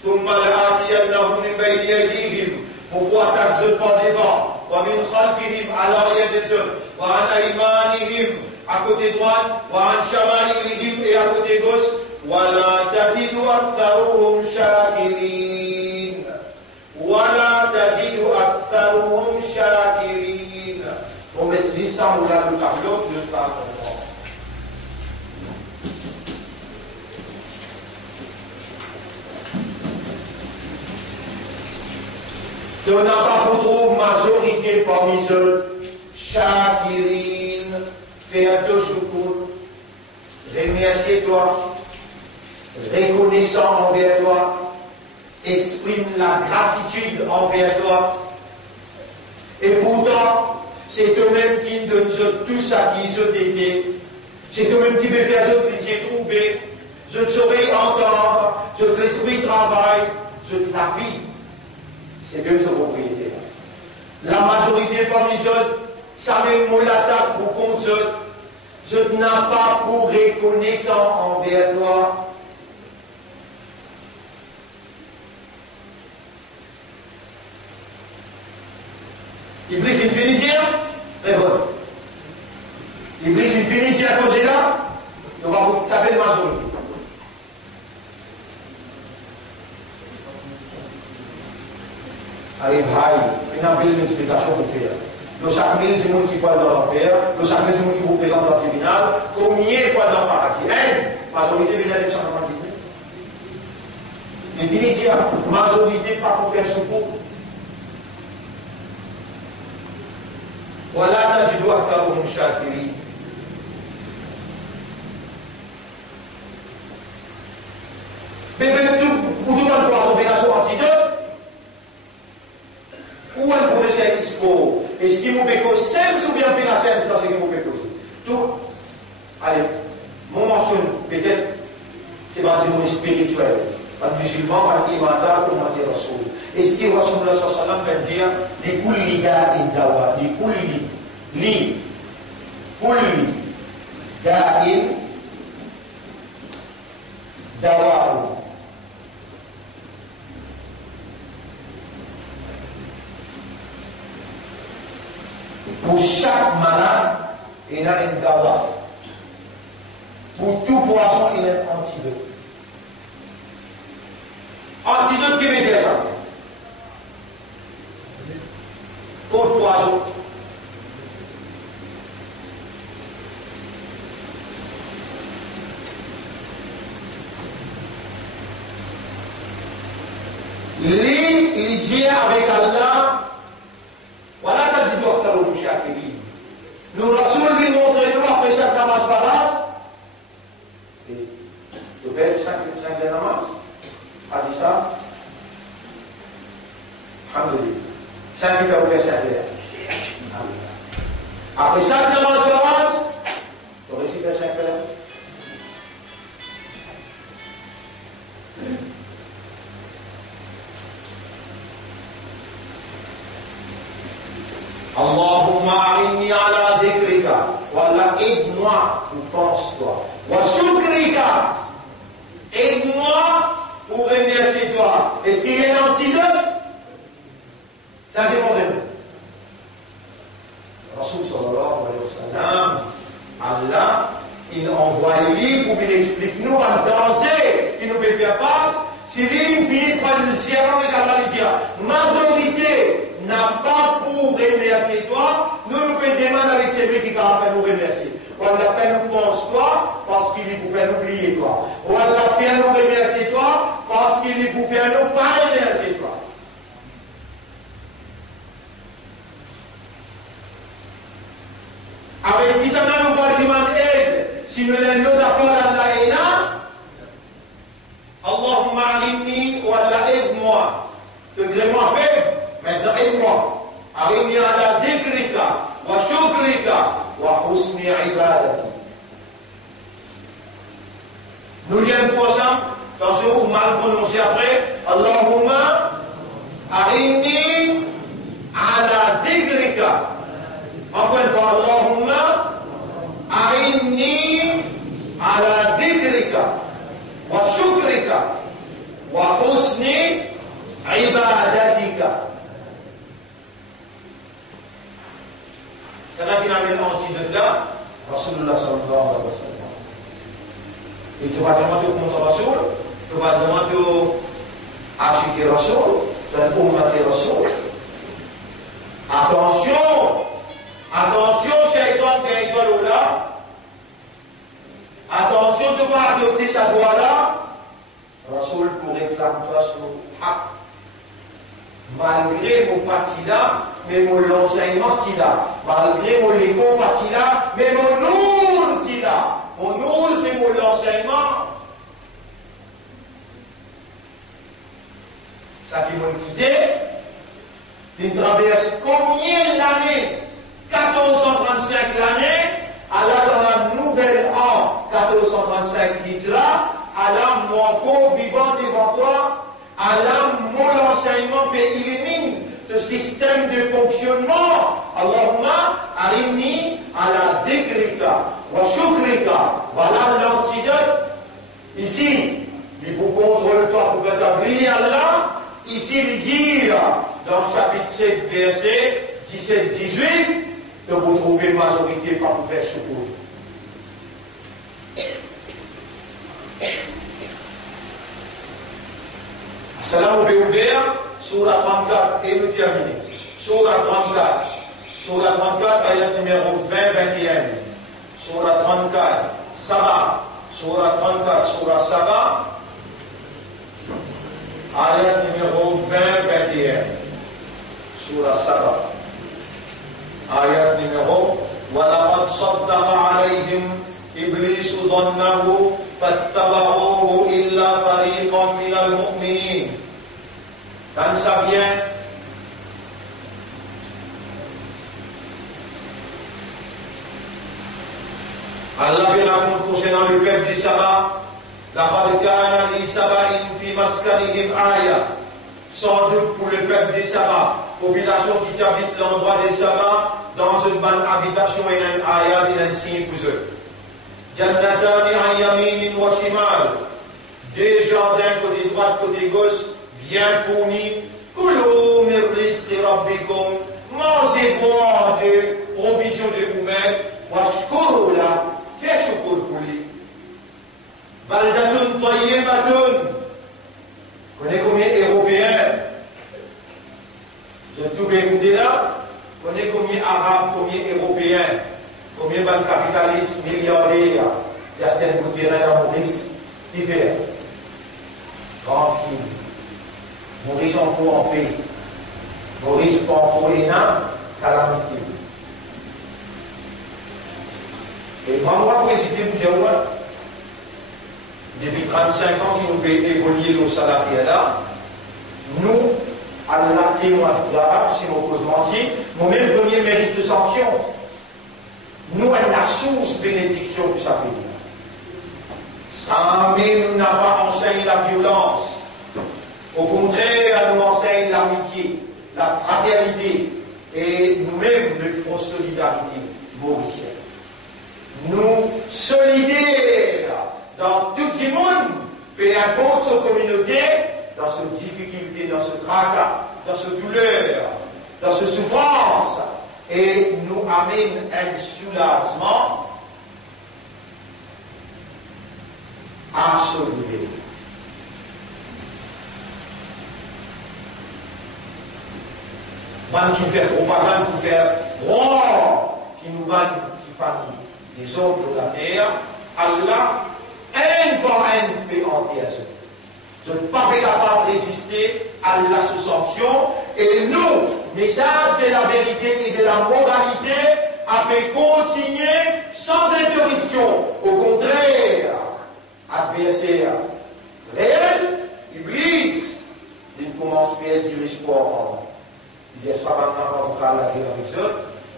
ثم لآتينهم من بين أيديهم وقوة تكذب devant ومن خلفهم على يدهم وعن أيمانهم à côté droite وعن شمائلهم et à côté gauche ولا تجد أكثرهم شاكرين ولا تجد أكثرهم شاكرين. On met 10 ans ou là le tableau de ça. On n'a pas pour trouver majorité parmi eux, Shakirin, faire deux choukoun, remercier toi, reconnaissant envers toi, exprime la gratitude envers toi. Et pourtant, c'est eux-mêmes qui nous donnent tout ça qu'ils ont été. C'est eux-mêmes qui me font ce plaisir trouver. Je te saurai entendre, je te l'esprit travail, je te la vie. C'est eux ce propriétaire. La majorité parmi eux, ça même l'attaque pour contre eux. Je n'ai pas pour reconnaissant envers toi. Iblis il finit dire, très bon. Iblis il finit dire à cause de là, on va vous taper le majorité. Allez, भाई, une belle explication pour faire. Le chaque mille, c'est monde qui voit dans l'enfer. Le chaque mille, c'est monde qui vous présente dans le tribunal. Combien voient dans le paradis? Majorité vient avec chaque majorité. Mais fini dire, majorité pas pour faire ce coup. Voilà, tu dois faire un chakiri. Mais pour tout le monde, pour la combinaison antidote, où est le professeur Ispo? Est-ce qu'il vous fait cause ou bien la scène, c'est ce qu'il vous fait cause? Tout. Allez, mon mentionne, peut-être, c'est pas du monde spirituel, pas de musulman, pas d'imandar, comme on dit Rasoul. Est-ce qu'il Rasoul sallam va dire, les kulli ga'in dawa, les kulli ga'in dawa. Pour chaque malade, il y a un dawa. Pour tout poisson, il y a un antidote. Antidote, qui veut dire ça? Contre poisson. L'hygiène avec Allah. Voilà quand je dois faire le mouchakiri. Nous, Rasoul, lui montrer nous après chaque namaz barat. Et tu fais 5 namaz. A dit ça. Alhamdulillah. 5 fois vous faites 5 après chaque namaz barat, tu récites 5 fois. Allahumma a'inni ala dhikrika. Wallah, aide-moi pour pense-toi. Wa shukrika. Aide-moi pour remercier toi. Est-ce qu'il y a un antidote? C'est un demandement. Rasoul sallallahu alayhi wa sallam, Allah, il envoie le livre pour qu'il explique nous en danger, il nous fait faire face. Si l'île finit par le ciel, avec Allah le dire, majorité n'a pas pour remercier toi, nous nous pouvons demander avec celui qui va faire nous remercier. On l'a fait nous pense toi, parce qu'il est pour faire nous oublier toi. On l'a fait nous remercier toi, parce qu'il est pour faire nous pas remercier toi. Avec qui ça nous va demander aide, si nous n'avons pas d'accord à la haine, Allahumma a'inni wa Allah aide-moi. Degré-moi faible, maintenant aide-moi. A'inni ala dhikrika wa shukrika wa husni ibadati. Nous lions pour ça, Attention, ou mal prononcé après. Allahumma arinni ala dhikrika. Encore une fois, Allahumma arinni ala dhikrika wa shukrika wa husni ibadatika. C'est là qu'il a mis l'antidote là, Rasulullah sallallahu alayhi wa sallam. Et tu vas demander au compte Rasul, tu vas demander au Ashiki Rasul, tu vas demander au Rasul. Attention, attention, shaitan qui est là. Attention de ne pas adopter sa voie là. Rasul pour réclamer toi sur le haq. Malgré mon parti là, mais mon enseignement là. Malgré mon écho parti là, mais mon nour là. Mon nour c'est mon enseignement. Ça qui m'a quitté, il traverse combien d'années? 1435 l'année, alors dans la nouvelle an 1435 Hijra, alors mon corps vivant devant toi, alors mon enseignement peut éliminer ce système de fonctionnement. Allahumma arini ala dhikrika wa shukrika. Voilà l'antidote. Ici, il vous contrôle toi pour établir Allah. Ici, il dit dans le chapitre 7, verset 17-18, que vous trouvez majorité par vous faire secours. Salam au ouvert, Surah 34, et nous terminons. Surah 34, ayat numéro 20-21. Surah 34, Saba. Surah 34, Surah Saba. Ayat numéro 20-21. Surah Saba. Ayat numéro وَلَقَدْ صَدَّقَ عَلَيْهِمْ إِبْلِيسُ ظَنَّهُ فَاتَّبَعُوهُ إِلَّا فَرِيقًا مِنَ الْمُؤْمِنِينَ. Quand ça vient, Allah raconte concernant le peuple des Saba, لَقَدْ كَانَ لِسَبَإٍ فِي مَسْكَنِهِمْ آيَةٌ. Sans doute pour le peuple des Saba, population qui habite l'endroit des Saba, dans une bonne habitation, il y a une ayat, il y a un signe pour eux. Jannatani an yamin wa shimal. Des jardins côté droite, côté gauche, bien fournis. Kulu min rizqi rabbikum. Mangez, boire de provisions de vous-même. Washkuru la. Fais shukr pour lui. Baldatun tayyibatun. Connaissez combien Européens? Je tout écouté là. Connaissez combien Arabes, combien Européens, combien de capitalistes, milliardaires, il y a certains terrains dans Maurice, divers. Tranquille. Maurice en cours en paix. Maurice pas en cours énorme, calamité. Et moi, président Moujaoua, depuis 35 ans, qui nous fait évoluer nos salariés là, nous, Allah témoin d'Arabe, si nous cause mentir, nous même le premier mérite de sanction. Nous, elle la source bénédiction de sa pays. Jamais nous n'avons pas enseigné la violence. Au contraire, elle nous enseigne l'amitié, la fraternité et nous-mêmes le front solidarité mauricienne. Nous, solidaires dans tout le monde, peu importe sa communauté, dans cette difficulté, dans ce tracas, dans cette douleur, dans cette souffrance, et nous amène un soulagement absolu. Même qui fait propagande, qui fait roi, qui nous vanne, qui famille des autres de la terre, Allah, un par un, peut entier. Je ne suis pas capable de résister à la sous-sanction. Et nous, message de la vérité et de la moralité, a fait continuer sans interruption. Au contraire, adversaire réel, Iblis, il commence à perdre l'espoir. Il disait, ça va maintenant, on va la guerre avec eux.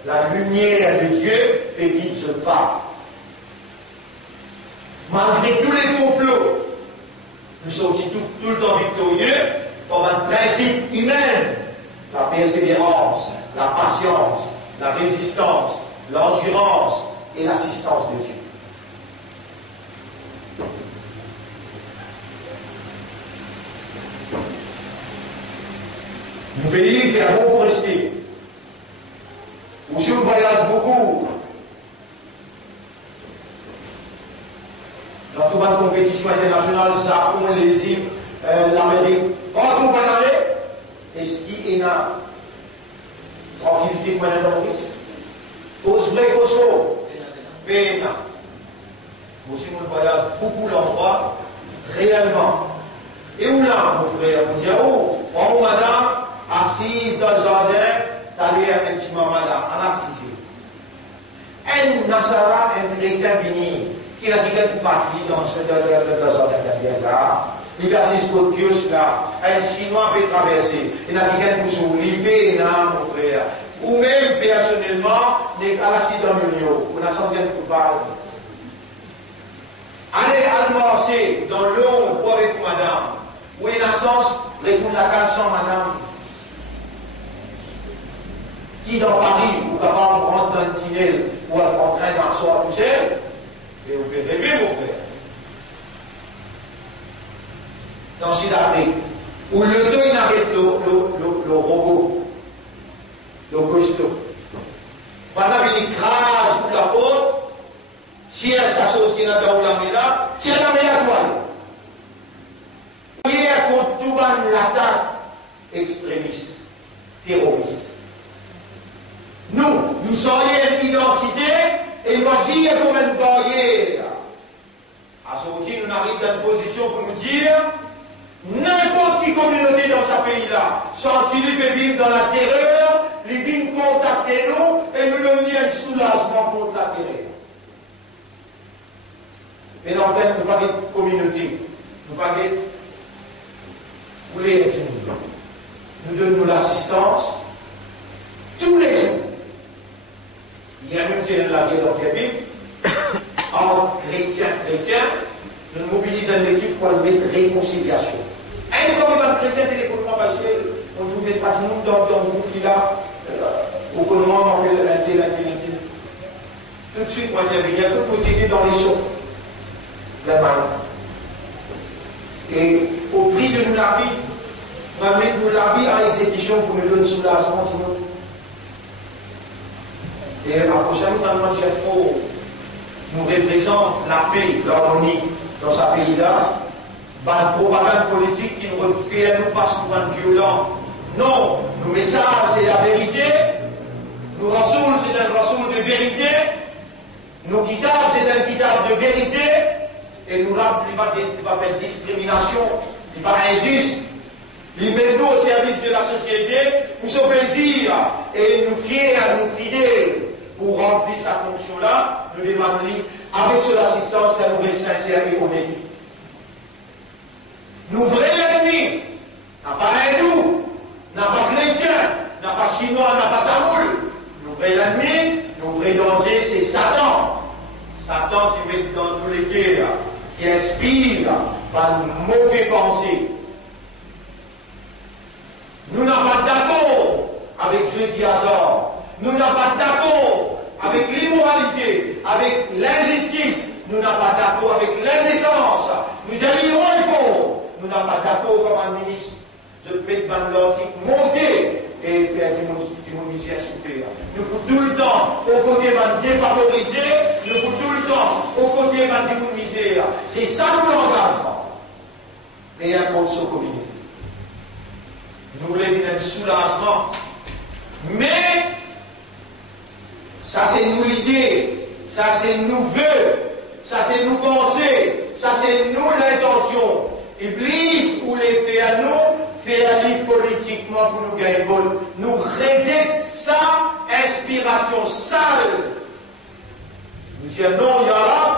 La lumière de Dieu fait qu'il se bat. Malgré tous les complots, nous sommes aussi tout le temps victorieux comme un principe humain. La persévérance, la patience, la résistance, l'endurance et l'assistance de Dieu. Nous pays fait un bon pour rester. Aussi on voyage beaucoup. Dans toute la compétition internationale, Japon, les îles, l'Amérique, partout on va aller. Est-ce qu'il y a une tranquillité pour les Maurice? Cause vrai, cause faux. Péna. Aussi on voyage beaucoup d'endroits, réellement. Et où là, mon frère, mon dit, oh, madame, assise dans le jardin, t'as lu effectivement madame, en assise. Un Nasara, un chrétien venu, qui a dit qu'elle partie dans le jardin qui là, il a assise pour Dieu là, un Chinois peut traverser, il a dit qu'elle pour s'oublier, non, mon frère. Ou même, personnellement, n'est qu'à l'assise dans le milieu, on a senti un coupable. Allez à marcher dans l'ombre avec madame, où il a sens, retourne la cage sans madame. Qui dans Paris, ou capable de rentrer dans le tunnel, ou en train de marcher à tout seul, et vous pouvez rêver, mon frère. Dans Sud-Afrique, où le dos, il arrête le robot, le costaud. Madame, il écrase pour la porte, si elle s'associe qui est dans la main là, si elle a mis la toile. Hier, contre tout l'attaque extrémiste, terroriste. Nous serions une identité et nous agir comme une barrière. À ce moment-là, nous arrivons dans une position pour nous dire n'importe quelle communauté dans ce pays-là, senti-il peut vivre dans la terreur, il vient contacter nous et nous donner un soulagement contre la terreur. Mais dans le fait, nous ne pas de communauté, nous ne pas de. Vous voulez être nous donnons l'assistance tous les jours. Il y a même si elle l'a dit dans la Bible, entre chrétiens, nous mobilisons l'équipe pour mettre réconciliation. Un comme un chrétien téléphonement passé, on ne met pas tout le monde dans le groupe qui a au gouvernement, on fait un tel. Tout de suite, moi, il y a tout posé dans les sauts. La main. Et au prix de nous la vie, on va mettre nous la vie à exécution pour nous donner soulagement. Et la prochaine fois, nous représente la paix, l'harmonie dans ce pays-là. La propagande politique qui nous refait à nous parce qu'on est violent. Non, nos messages, c'est la vérité. Nos rassouls, c'est un rassoul de vérité. Nos guitares, c'est un guitare de vérité. Et nous rap, il va faire discrimination, il va injuste. Il met nous au service de la société pour son plaisir et nous fier à nous fidèles pour remplir sa fonction-là. Nous demandons avec son assistance qu'elle nous reste sincère et honnête. Nous vrais ennemis, n'a pas hindou, n'a pas chrétien, n'a pas chinois, n'a pas tamoul. Nous vrais ennemis, nous vrais danger, c'est Satan. Satan qui met dans tous les guerres, qui inspire par une mauvaise pensée. Nous n'avons pas d'accord avec jeudi hasard. Nous n'avons pas d'accord avec l'immoralité, avec l'injustice. Nous n'avons pas d'accord avec l'indécence. Nous allons il faut. Nous n'avons pas d'accord comme un ministre de mettre dans l'antique monter et faire du musicien souffrir. Nous pouvons tout le temps au côté d'un défavorisé, nous pouvons tout le temps au côté d'un misère. C'est ça notre engagement. Mais un contre sa communauté. Nous voulons un soulagement. Mais ça c'est nous l'idée, ça c'est nous vœux, ça c'est nous penser, ça c'est nous l'intention. Iblis ou les fait à nous, fait à lui politiquement pour nous gagner. Nous réjectons sa inspiration sale. Nous disons non, Ya Rab,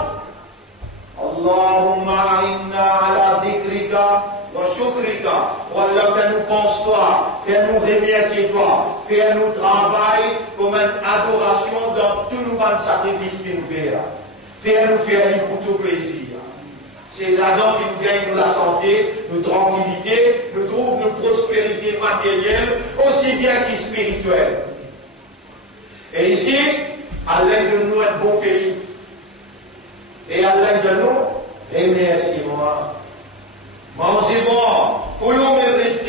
Allahumma inna ala dhikrika wa shukrika. Oh Allah, fais-nous pense toi, fais-nous remercier toi, fais-nous travailler comme une adoration dans tout le monde sacrifice qu'il nous fait. Fais-nous faire pour tout plaisir. C'est là-dedans qui nous gagne la santé, notre tranquillité, nous trouve notre prospérité matérielle, aussi bien que spirituelle. Et ici, à l'aide de nous, un bon pays. Et à l'aide de nous, remercie-moi. Mangez-moi, coulons mes risques,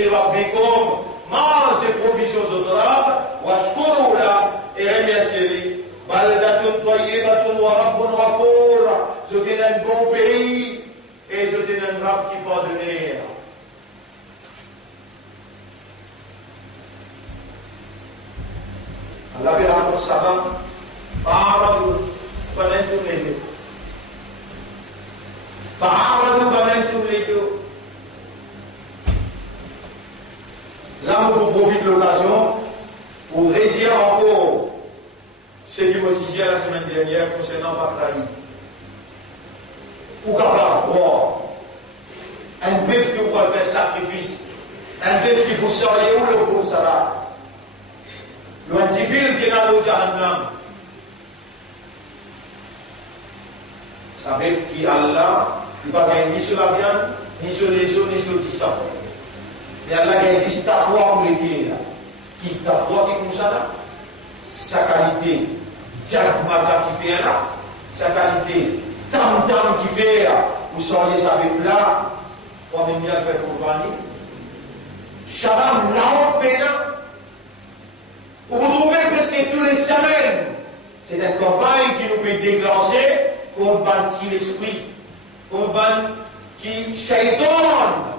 mange des provisions honorables, washkouroula, et remerciez-les. Baldatun tayyibatun wa rabbun ghafour. Je donne un bon pays et je donne un rab qui pardonne. Allah berapa sabar, fa'aradu banantum lidu. Fa'aradu banantum lidu. Là, on profite de l'occasion pour redire encore ce qui m'a dit la semaine dernière concernant Bakraï. Pour capable voir un bœuf qui va faire sacrifice, un bœuf qui vous seriez où le pour ça. Le antifil qui est dans le Jahannam. Ça bœuf qui Allah, il ne va pas gagner ni sur la viande, ni sur les eaux, ni sur le sang. Et Allah existe ta foi pour les pieds là. Qui ta foi qui comme ça là? Sa qualité, Jack Mada qui fait là, sa qualité, Tam Tam qui fait là, vous seriez sa bœuf là, pour venir faire compagnie. Shalom là au pénal. Vous trouvez presque tous les semaines. C'est une campagne qui nous peut déclencher combattre l'esprit, combattre qui shaitan.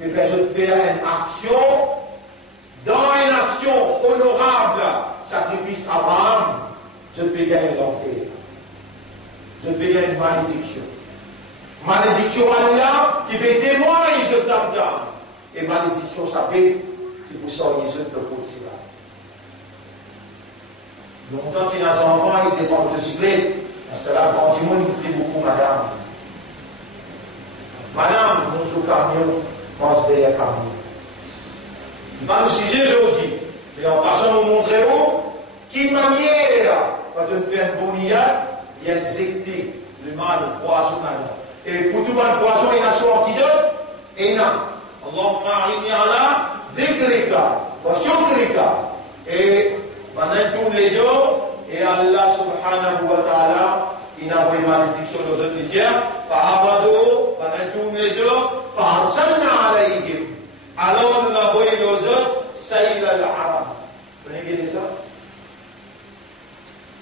Je vais faire une action, dans une action honorable, sacrifice Abraham, je peux gagner l'enfer. Je peux gagner une malédiction. Malédiction Allah qui peut témoigner je t'entends. Et malédiction ça peut qui vous sortir je te côté là. Donc quand il y a des enfants, ils étaient en motocyclette, parce que là, quand tout le monde dit beaucoup madame. Madame, monte au camion. Pense bien à camion. Dans le sujet aujourd'hui, et en passant nous montrer qui manière, quand on fait un bon niat, il y a injecté le mal, le poison là. Et pour tout mal poison, il y a son antidote, et non. Allahumma inni ala dhikrika, wa shukrika. Et maintenant tous les deux, et Allah subhanahu wa ta'ala, il a envoyé malédiction aux autres médias, par Abado, pendant tous les deux, alors nous avons envoyé aux autres Saïd al-Arab. Vous connaissez ça?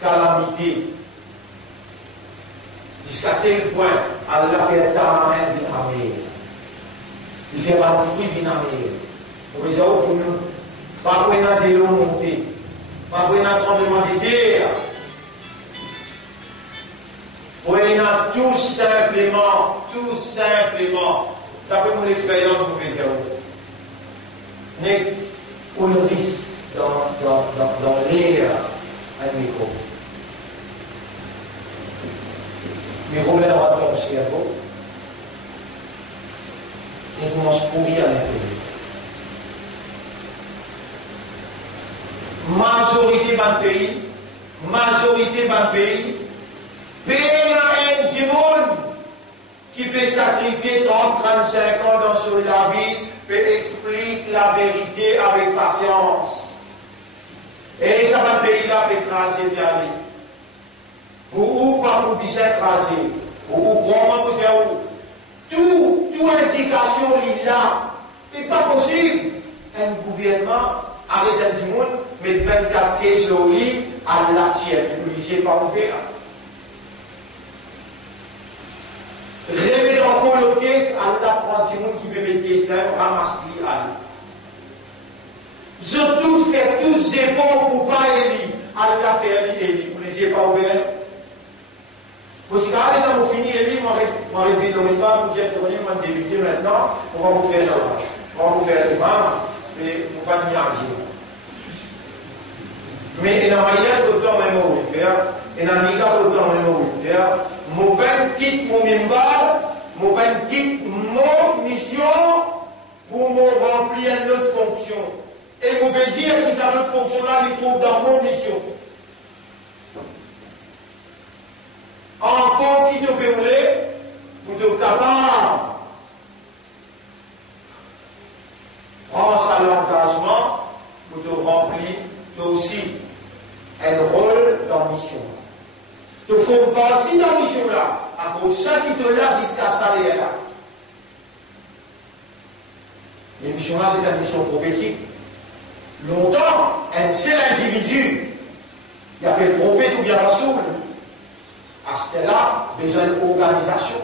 Calamité. Jusqu'à tel point, Allah fait tamamen bin Amir. Il fait un fruit bin Amir. Pour les autres, pour nous, pas pour une de l'eau montée, pas pour un tremblement de terre. Pour tout simplement, d'après mon expérience, vous pouvez dire, mais on le risque dans l'air un micro. Micro met dans ton cerveau, et commence à pourrir à l'intérieur. Majorité dans le pays, du monde qui peut sacrifier 30, 35 ans dans la vie, peut expliquer la vérité avec patience. Et ça va payer là peut écraser bien. Pour où pas pour bien écraser. Pour où vraiment pour faire où. Toute indication est là. C'est pas possible. Un gouvernement arrête un monde, met 24 caisses sur le lit, à la tienne. Vous ne lisez pas ouvert. Réveille encore le caisse, Allah prend du monde qui peut mettre des seins, ramasse-les à lui. Je tout fait tous les efforts pour ne pas élire. Allah fait élire. Vous ne lisez pas ouvert. Parce que quand vous finissez élire, moi je ne vais pas vous dire tourner, moi débuter maintenant, on va vous faire l'image. On va vous faire l'image, mais on va pas venir en dire. Mais il y a moyen d'autant même au faire, il y a un milliard d'autant même au faire. Mon père quitte mon mimbar, mon père quitte mon mission pour me remplir une autre fonction. Et vous pouvez dire que cette autre fonction-là, il trouve dans mon mission. Encore qui te peut rouler, vous êtes capable tu as aussi un rôle dans la mission. Tu fais partie de la mission là, à cause de ça qui te l'a jusqu'à ça là. Les missions là, c'est une mission prophétique. Longtemps, un seul individu, il y avait le prophète ou bien le rasoul. À ce là, besoin d'organisation.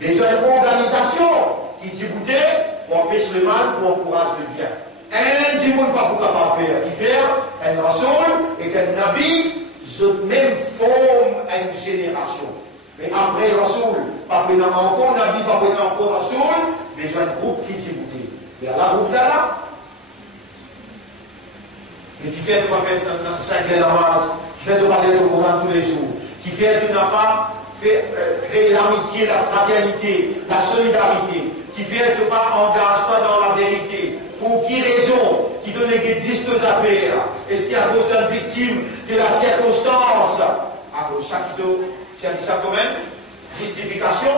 Besoin d'organisation qui dit goûter pour empêcher le mal, pour encourager le bien. Un du monde pas pour capable faire. Il fait un rasoul et qu'un nabi, même forme une génération. Mais après le rasoul, pas prenant encore nabi, pas prenant encore rasoul, besoin de groupe qui dit goûter. Et à la groupe là, mais qui fait de pas faire 5 namaz, qui fait de parler au Coran tous les jours, qui fait de n'a pas créer l'amitié, la fraternité, la solidarité, qui fait de pas engage pas dans la vérité. Pour qui raison? Qui donne des existe à faire? Est-ce qu'il y a à cause d'une victime de la circonstance? À cause de ça qui doit, c'est ça quand même? Justification?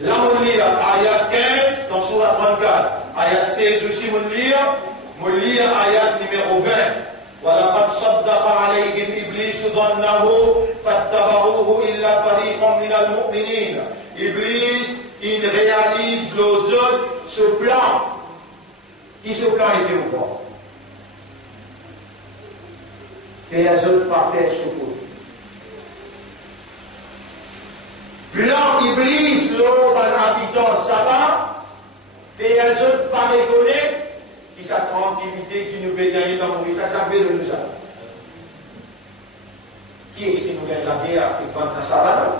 Là, on lit ayat 15 dans Surah 34, ayat 16 aussi, on lit ayat numéro 20. وَلَقَدْ صَدَّقَ عَلَيْهِمْ إِبْلِيسُ ظَنَّهُ فَاتَّبَعُوهُ إِلَّا فَرِيقًا مِنَ الْمُؤْمِنِينَ. Iblis, il réalise les autres ce plan. Qui ce plan était au bord? Et les autres parfaits ce coup. Plan Iblis, l'homme habitant Saba, et les autres pas reconnaître qui sa tranquillité qui nous fait gagner dans le ça fait de nous ça. Qui est-ce qui nous gagne la guerre avec Banta Sabana?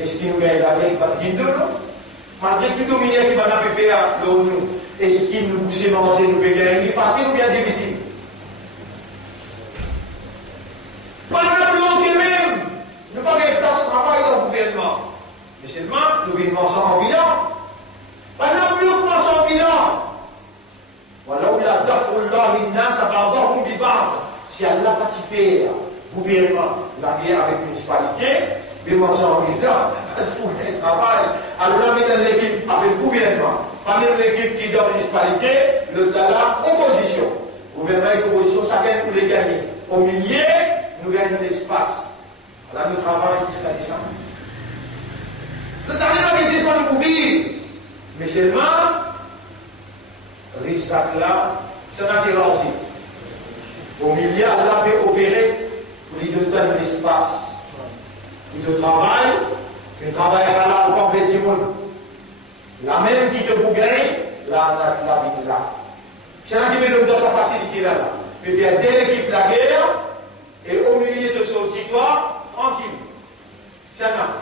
Est-ce qui nous gagne la guerre avec Hindou? Malgré tout dominé qui m'a fait à l'ONU, est-ce qu'il nous pousse à manger, nous fait gagner? Facile ou bien difficile? Pas la bloquer même! Ne pas mettre place de travail dans le gouvernement. Mais seulement, le gouvernement sans en bilan. Pas la bloquer sans bilan. ولولا دفع الله الناس بعضهم ببعض. Si Allah n'a pas fait gouvernement, la guerre avec municipalité, mais moi sans bilan, tout le travail. Alors là, dans l'équipe avec le gouvernement, pas même l'équipe qui est dans la municipalité, la opposition. Gouvernement et opposition, chacun pour les gagner. Au milieu, nous gagnons l'espace. Là, nous travaillons jusqu'à ça. Le talent est disponible pour vivre. Mais seulement, risque là, c'est un attirance. Au milieu, Allah fait opérer pour lui donner de l'espace. Il te travaille, il travaille à la complète du monde. La même qui te bougaille, la vie là. C'est un qui met dans sa facilité là. Mais il y a deux équipes la guerre, et au milieu de son territoire, tranquille. C'est un homme.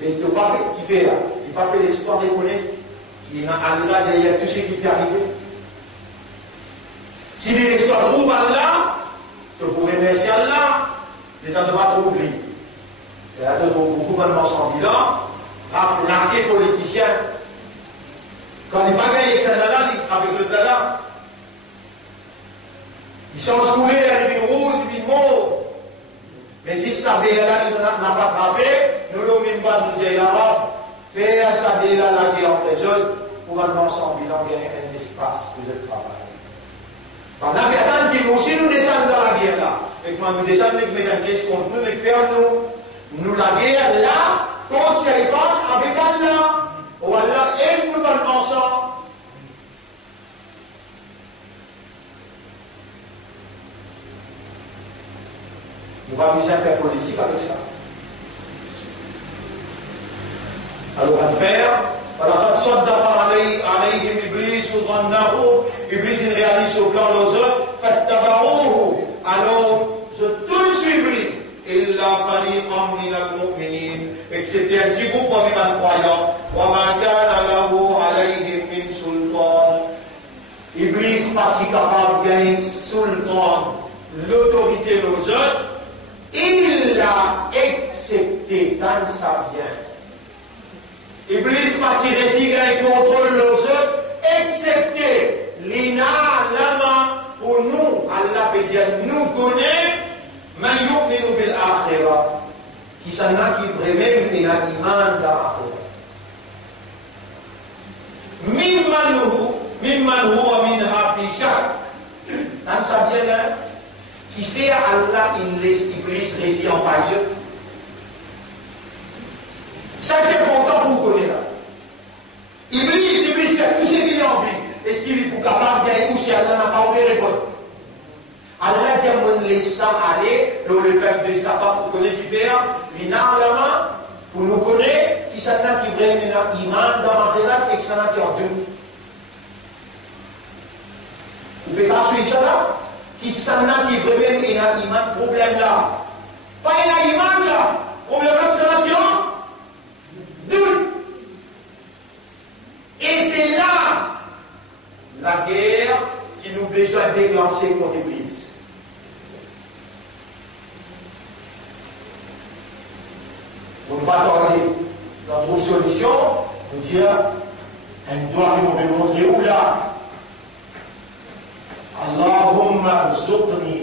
Mais il ne peut pas qui fait là. Il ne peut pas faire l'histoire de connaître. Il y a Allah derrière tout ce qui peut arriver. Si l'histoire trouve Allah, tu pourrais remercier Allah, les gens ne vont pas trop oublier. Il y a d'autres gouvernements sans bilan, l'arqué politicien. Quand il n'est pas gagné avec Sanala, avec le Tala, ils sont schoulés à l'île rouge, l'île mauve. Mais si ça vient là, il n'a pas frappé, nous l'avons même pas nous dire arabe. Fais à ça là la guerre entre les autres, gouvernement sans bilan, il y a un espace pour le travail. Pendant qu'attendre qu'ils aussi nous descendent dans la guerre là. Et quand nous descendons avec mes qu'est-ce qu'on peut faire nous la guerre là, qu'on ne sait pas avec Allah. Ou Allah aide nous dans ensemble. Nous allons faire politique avec ça. Alors, à faire, ولقد صدق عليهم إبليس ظنه. Iblis il réalise au plan aux autres, فاتبعوه. Alors, je tous suivis. إلا فريقا من المؤمنين. Et c'était un petit groupe parmi les croyants. وما كان له عليهم من سلطان. Iblis pas si capable de gagner sultan, l'autorité aux autres. Il l'a accepté dans sa vie. Iblis pas si réussi à contrôler les autres, excepté l'ina, lama, pour nous, Allah peut dire, nous connaît, mais nous bil akhirah, qui s'en a qui vraiment il a iman d'akhirah. Mimma ممن هو منها في شك. Ça vient là, qui sait Allah, il laisse Iblis récit en page. Ça qui est important pour vous connaître là. Iblis fait tout ce qu'il a envie. Est-ce qu'il est capable de gagner ou si Allah n'a pas oublié répondre? Allah dit on laisse ça aller, le peuple de Saba pour connaître qui fait, finalement, pour nous connaître, qui s'en a qui vraiment iman dans ma relation et qui s'en a qui en deux. Vous pouvez pas suivre ça là? Qui s'en a qui vraiment un iman, problème là. Pas un iman là, problème là qui s'en a qui en deux. Et c'est là la guerre qui nous besoin déclencher contre l'Église. Vous ne pas attendre notre solution, vous dire, elle doit nous montrer où là. Allahumma rzuqni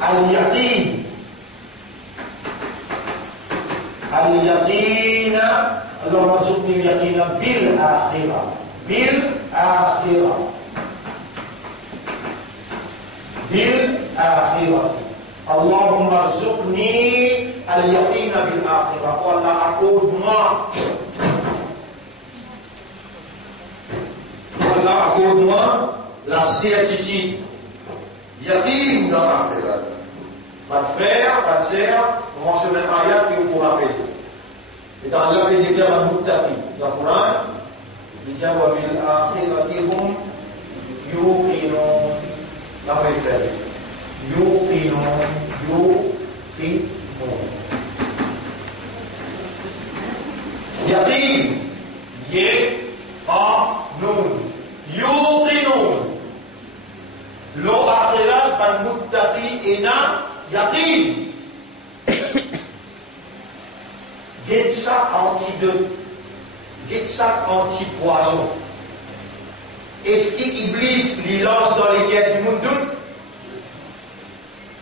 al-yaqin. Al-yaqin, Allahumma rzuqni al-yaqin bil-akhirah. Bil-akhirah. بالآخرة اللهم ارزقني اليقين بالآخرة والله accorde-moi la certitude yaqin dans l'Akhirah. Votre frère, votre sœur, on mentionne même ayat qui vous rappelle. Et dans Allah il déclare un muttaqi dans le Coran, il dit wa bil akhirati hum yuqinun. La référence. Yuqinun. Yaqin. Ye-a-nun. Yuqinun. Lo akhirat ban muttaqi ena yaqin. Get ça antidote. Get ça anti-poison. Est-ce qu'Iblis lui lance dans les guerres du monde doute?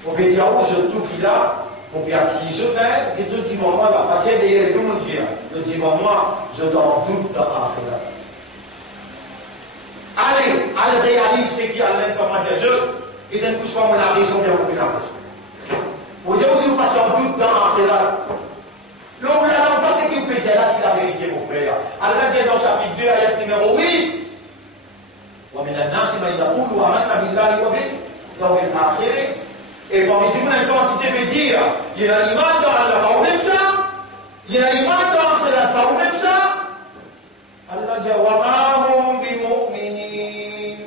On peut dire, oh, je tout qu'il a, on peut qui je fais, et tout dit, moi, la partie derrière tout le monde vient. Je dis, moi, je t'en doute dans l'Akhirah. Allez, réalise ce qui a l'information de Dieu, et d'un coup, je prends la raison bien pour la raison. Vous dites aussi, vous passez en doute dans l'Akhirah. Là, on l'a pas, c'est qui vous peut dire là, qui la vérité, mon frère. Allah vient dans chapitre 2, ayat numéro 8. ومن الناس من يقول آمنا بالله وباليوم الآخر. Et parmi vous, une quantité de dire, il y a l'iman dans Allah, pas ou même ça. Il y a l'iman dans Allah, pas ou même ça. Allah dit, وَمَا هُمْ بِمُؤْمِنِينَ.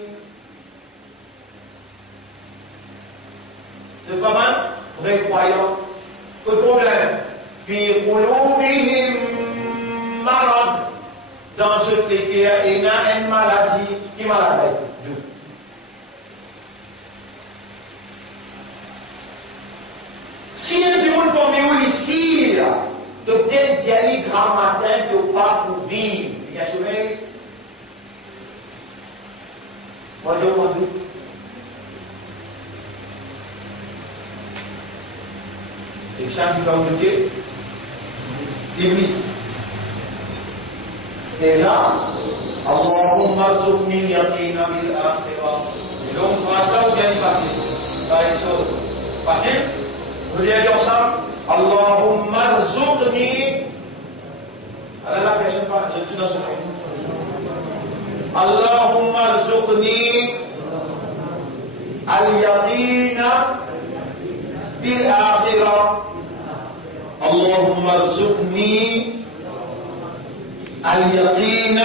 C'est pas mal, vrai croyant. Le problème, في قلوبهم مرض. Dans ce traité, il y a une maladie. Qui maladie? Deux. Si un du monde parmi vous ici, de tel dialogue grand matin, de pas pour vivre, il y a sommeil. Moi, je m'en doute. Et ça qui va vous dire, Iblis. Et là, Allahumma rzuqni al-yaqina bil-akhirah. Et donc, on fera ça ou bien facile? Ça va être chose. Facile? Vous voulez aller ensemble? Allahumma rzuqni. Alors là, personne parle, je suis dans ce moment. Allahumma rzuqni al-yaqina bil-akhirah. Allahumma rzuqni al-yaqin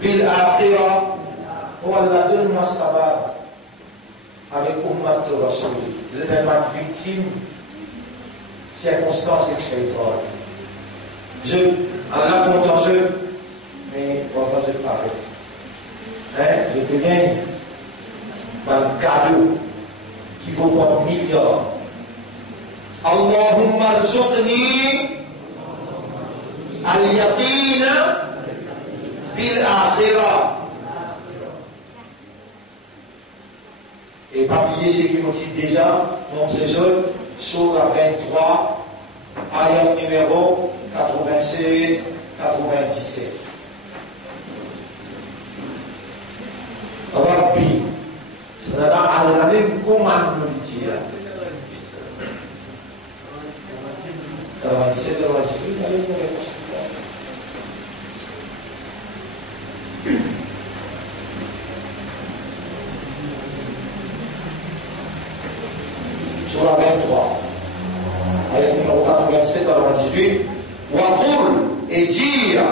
bil-akhirah. Oh Allah, donne-moi sabbat avec Ummat Rasul. Vous êtes ma victime, circonstance et shaitan. Allah compte en jeu, mais on va faire pareil. Je te gagne un cadeau qui vaut pas milliards. Allahumma rzuqni al-yaqin bil-akhirah. Et pas oublier ce qui nous dit déjà, notre trésor, sur la 23, ayat numéro 96, 97. Rabbi, c'est-à-dire Allah même commande nous dire. 97, 98, allez nous répondre. Sur la 23, ayat numéro 87 à 18, Waqul et dire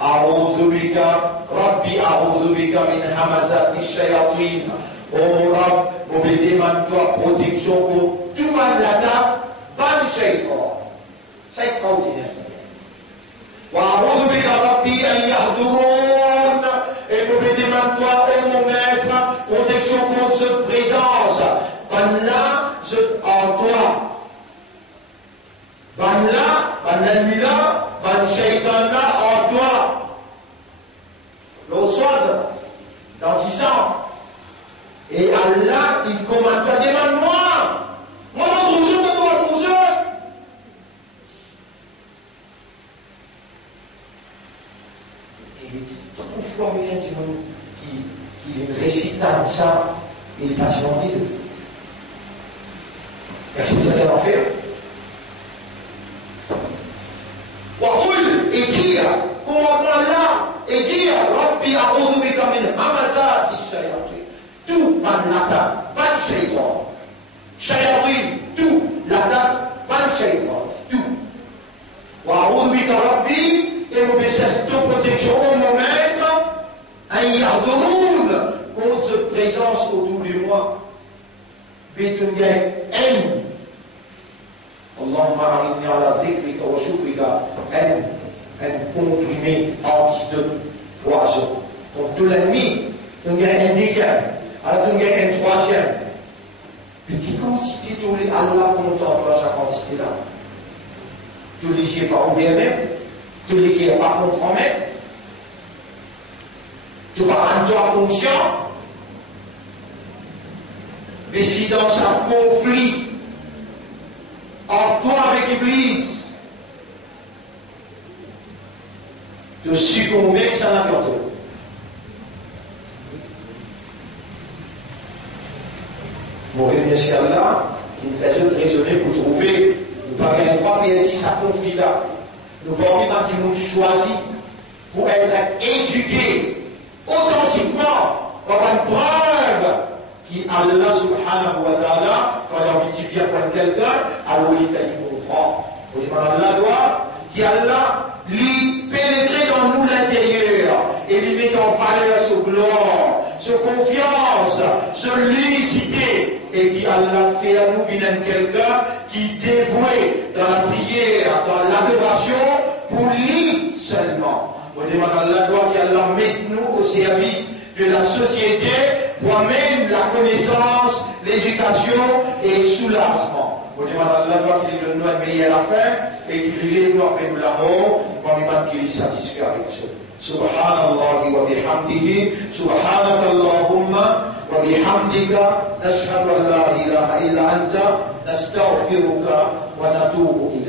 A'udhu bika, Rabbi a'udhu bika min hamazati shayatin. Oh mon Rab, mon béni, toi, protection pour tout le monde là-bas, ban shaytan. C'est extraordinaire. Wa'udhu bika Rabbi an yahduroun. Et mon béni, toi, oh mon maître, protection contre cette présence. Ban là, en toi. Ban là, ban l'ennemi là, ban shaytan là, en toi. L'eau sonde, l'antisant. Et Allah, il commande toi, demande-moi. Moi, je te trouve. Et tout formulaire qui récite ça, il passe en ville. Est-ce que vous allez en faire? Waqul et dire, commandement là, et dire, Rabbi a'udhu bika min hamazati shayatin. Tout manata, ban shaytan. Shayatin, tout, lata, ban shaytan, tout. Wa'udhu bika Rabbi, et mon message de protection au moment, un yardouroun, contre cette présence autour de moi. Bétungaï, aime. Allahumma a'inni ala dhikrika wa shukrika, un comprimé antidote poison. Donc tout l'ennemi, il y a un deuxième, alors il y a un troisième. Mais quelle quantité tous les Allah contemple sa quantité-là? Tous les qui n'est pas ouvert même, tous les qui n'est pas compromis, tu vas en toi conscient, mais si dans un conflit en toi avec l'Église, de succomber que ça n'a pas de. Vous remerciez Allah qui nous fait raisonner pour trouver, nous ne parlons pas bien si ça conflit là. Nous parlons quand nous choisis pour être éduqués authentiquement par une preuve qui Allah subhanahu wa ta'ala, quand on dit bien pour quelqu'un, alors il fait du comprendre. Vous dites, Allah doit, qui Allah lui pénétrer dans nous l'intérieur et lui mettre en valeur sa gloire, sa confiance, sa l'unicité et qui Allah fait à nous venir quelqu'un qui dévoué dans la prière, dans l'adoration pour lui seulement. Vous dites, Allah doit, qui Allah mette nous au service de la société pour même la connaissance, l'éducation et le soulagement. Vous demandez à Allah qu'il donne nous une meilleure affaire et qu'il lève nous après nous l'amour, pour lui qu'il est satisfait avec ça. Subhanallah wa bihamdihi, subhanaka Allahumma wa bihamdika, nashhadu an la ilaha illa anta, nastaghfiruka wa natubu ilayk.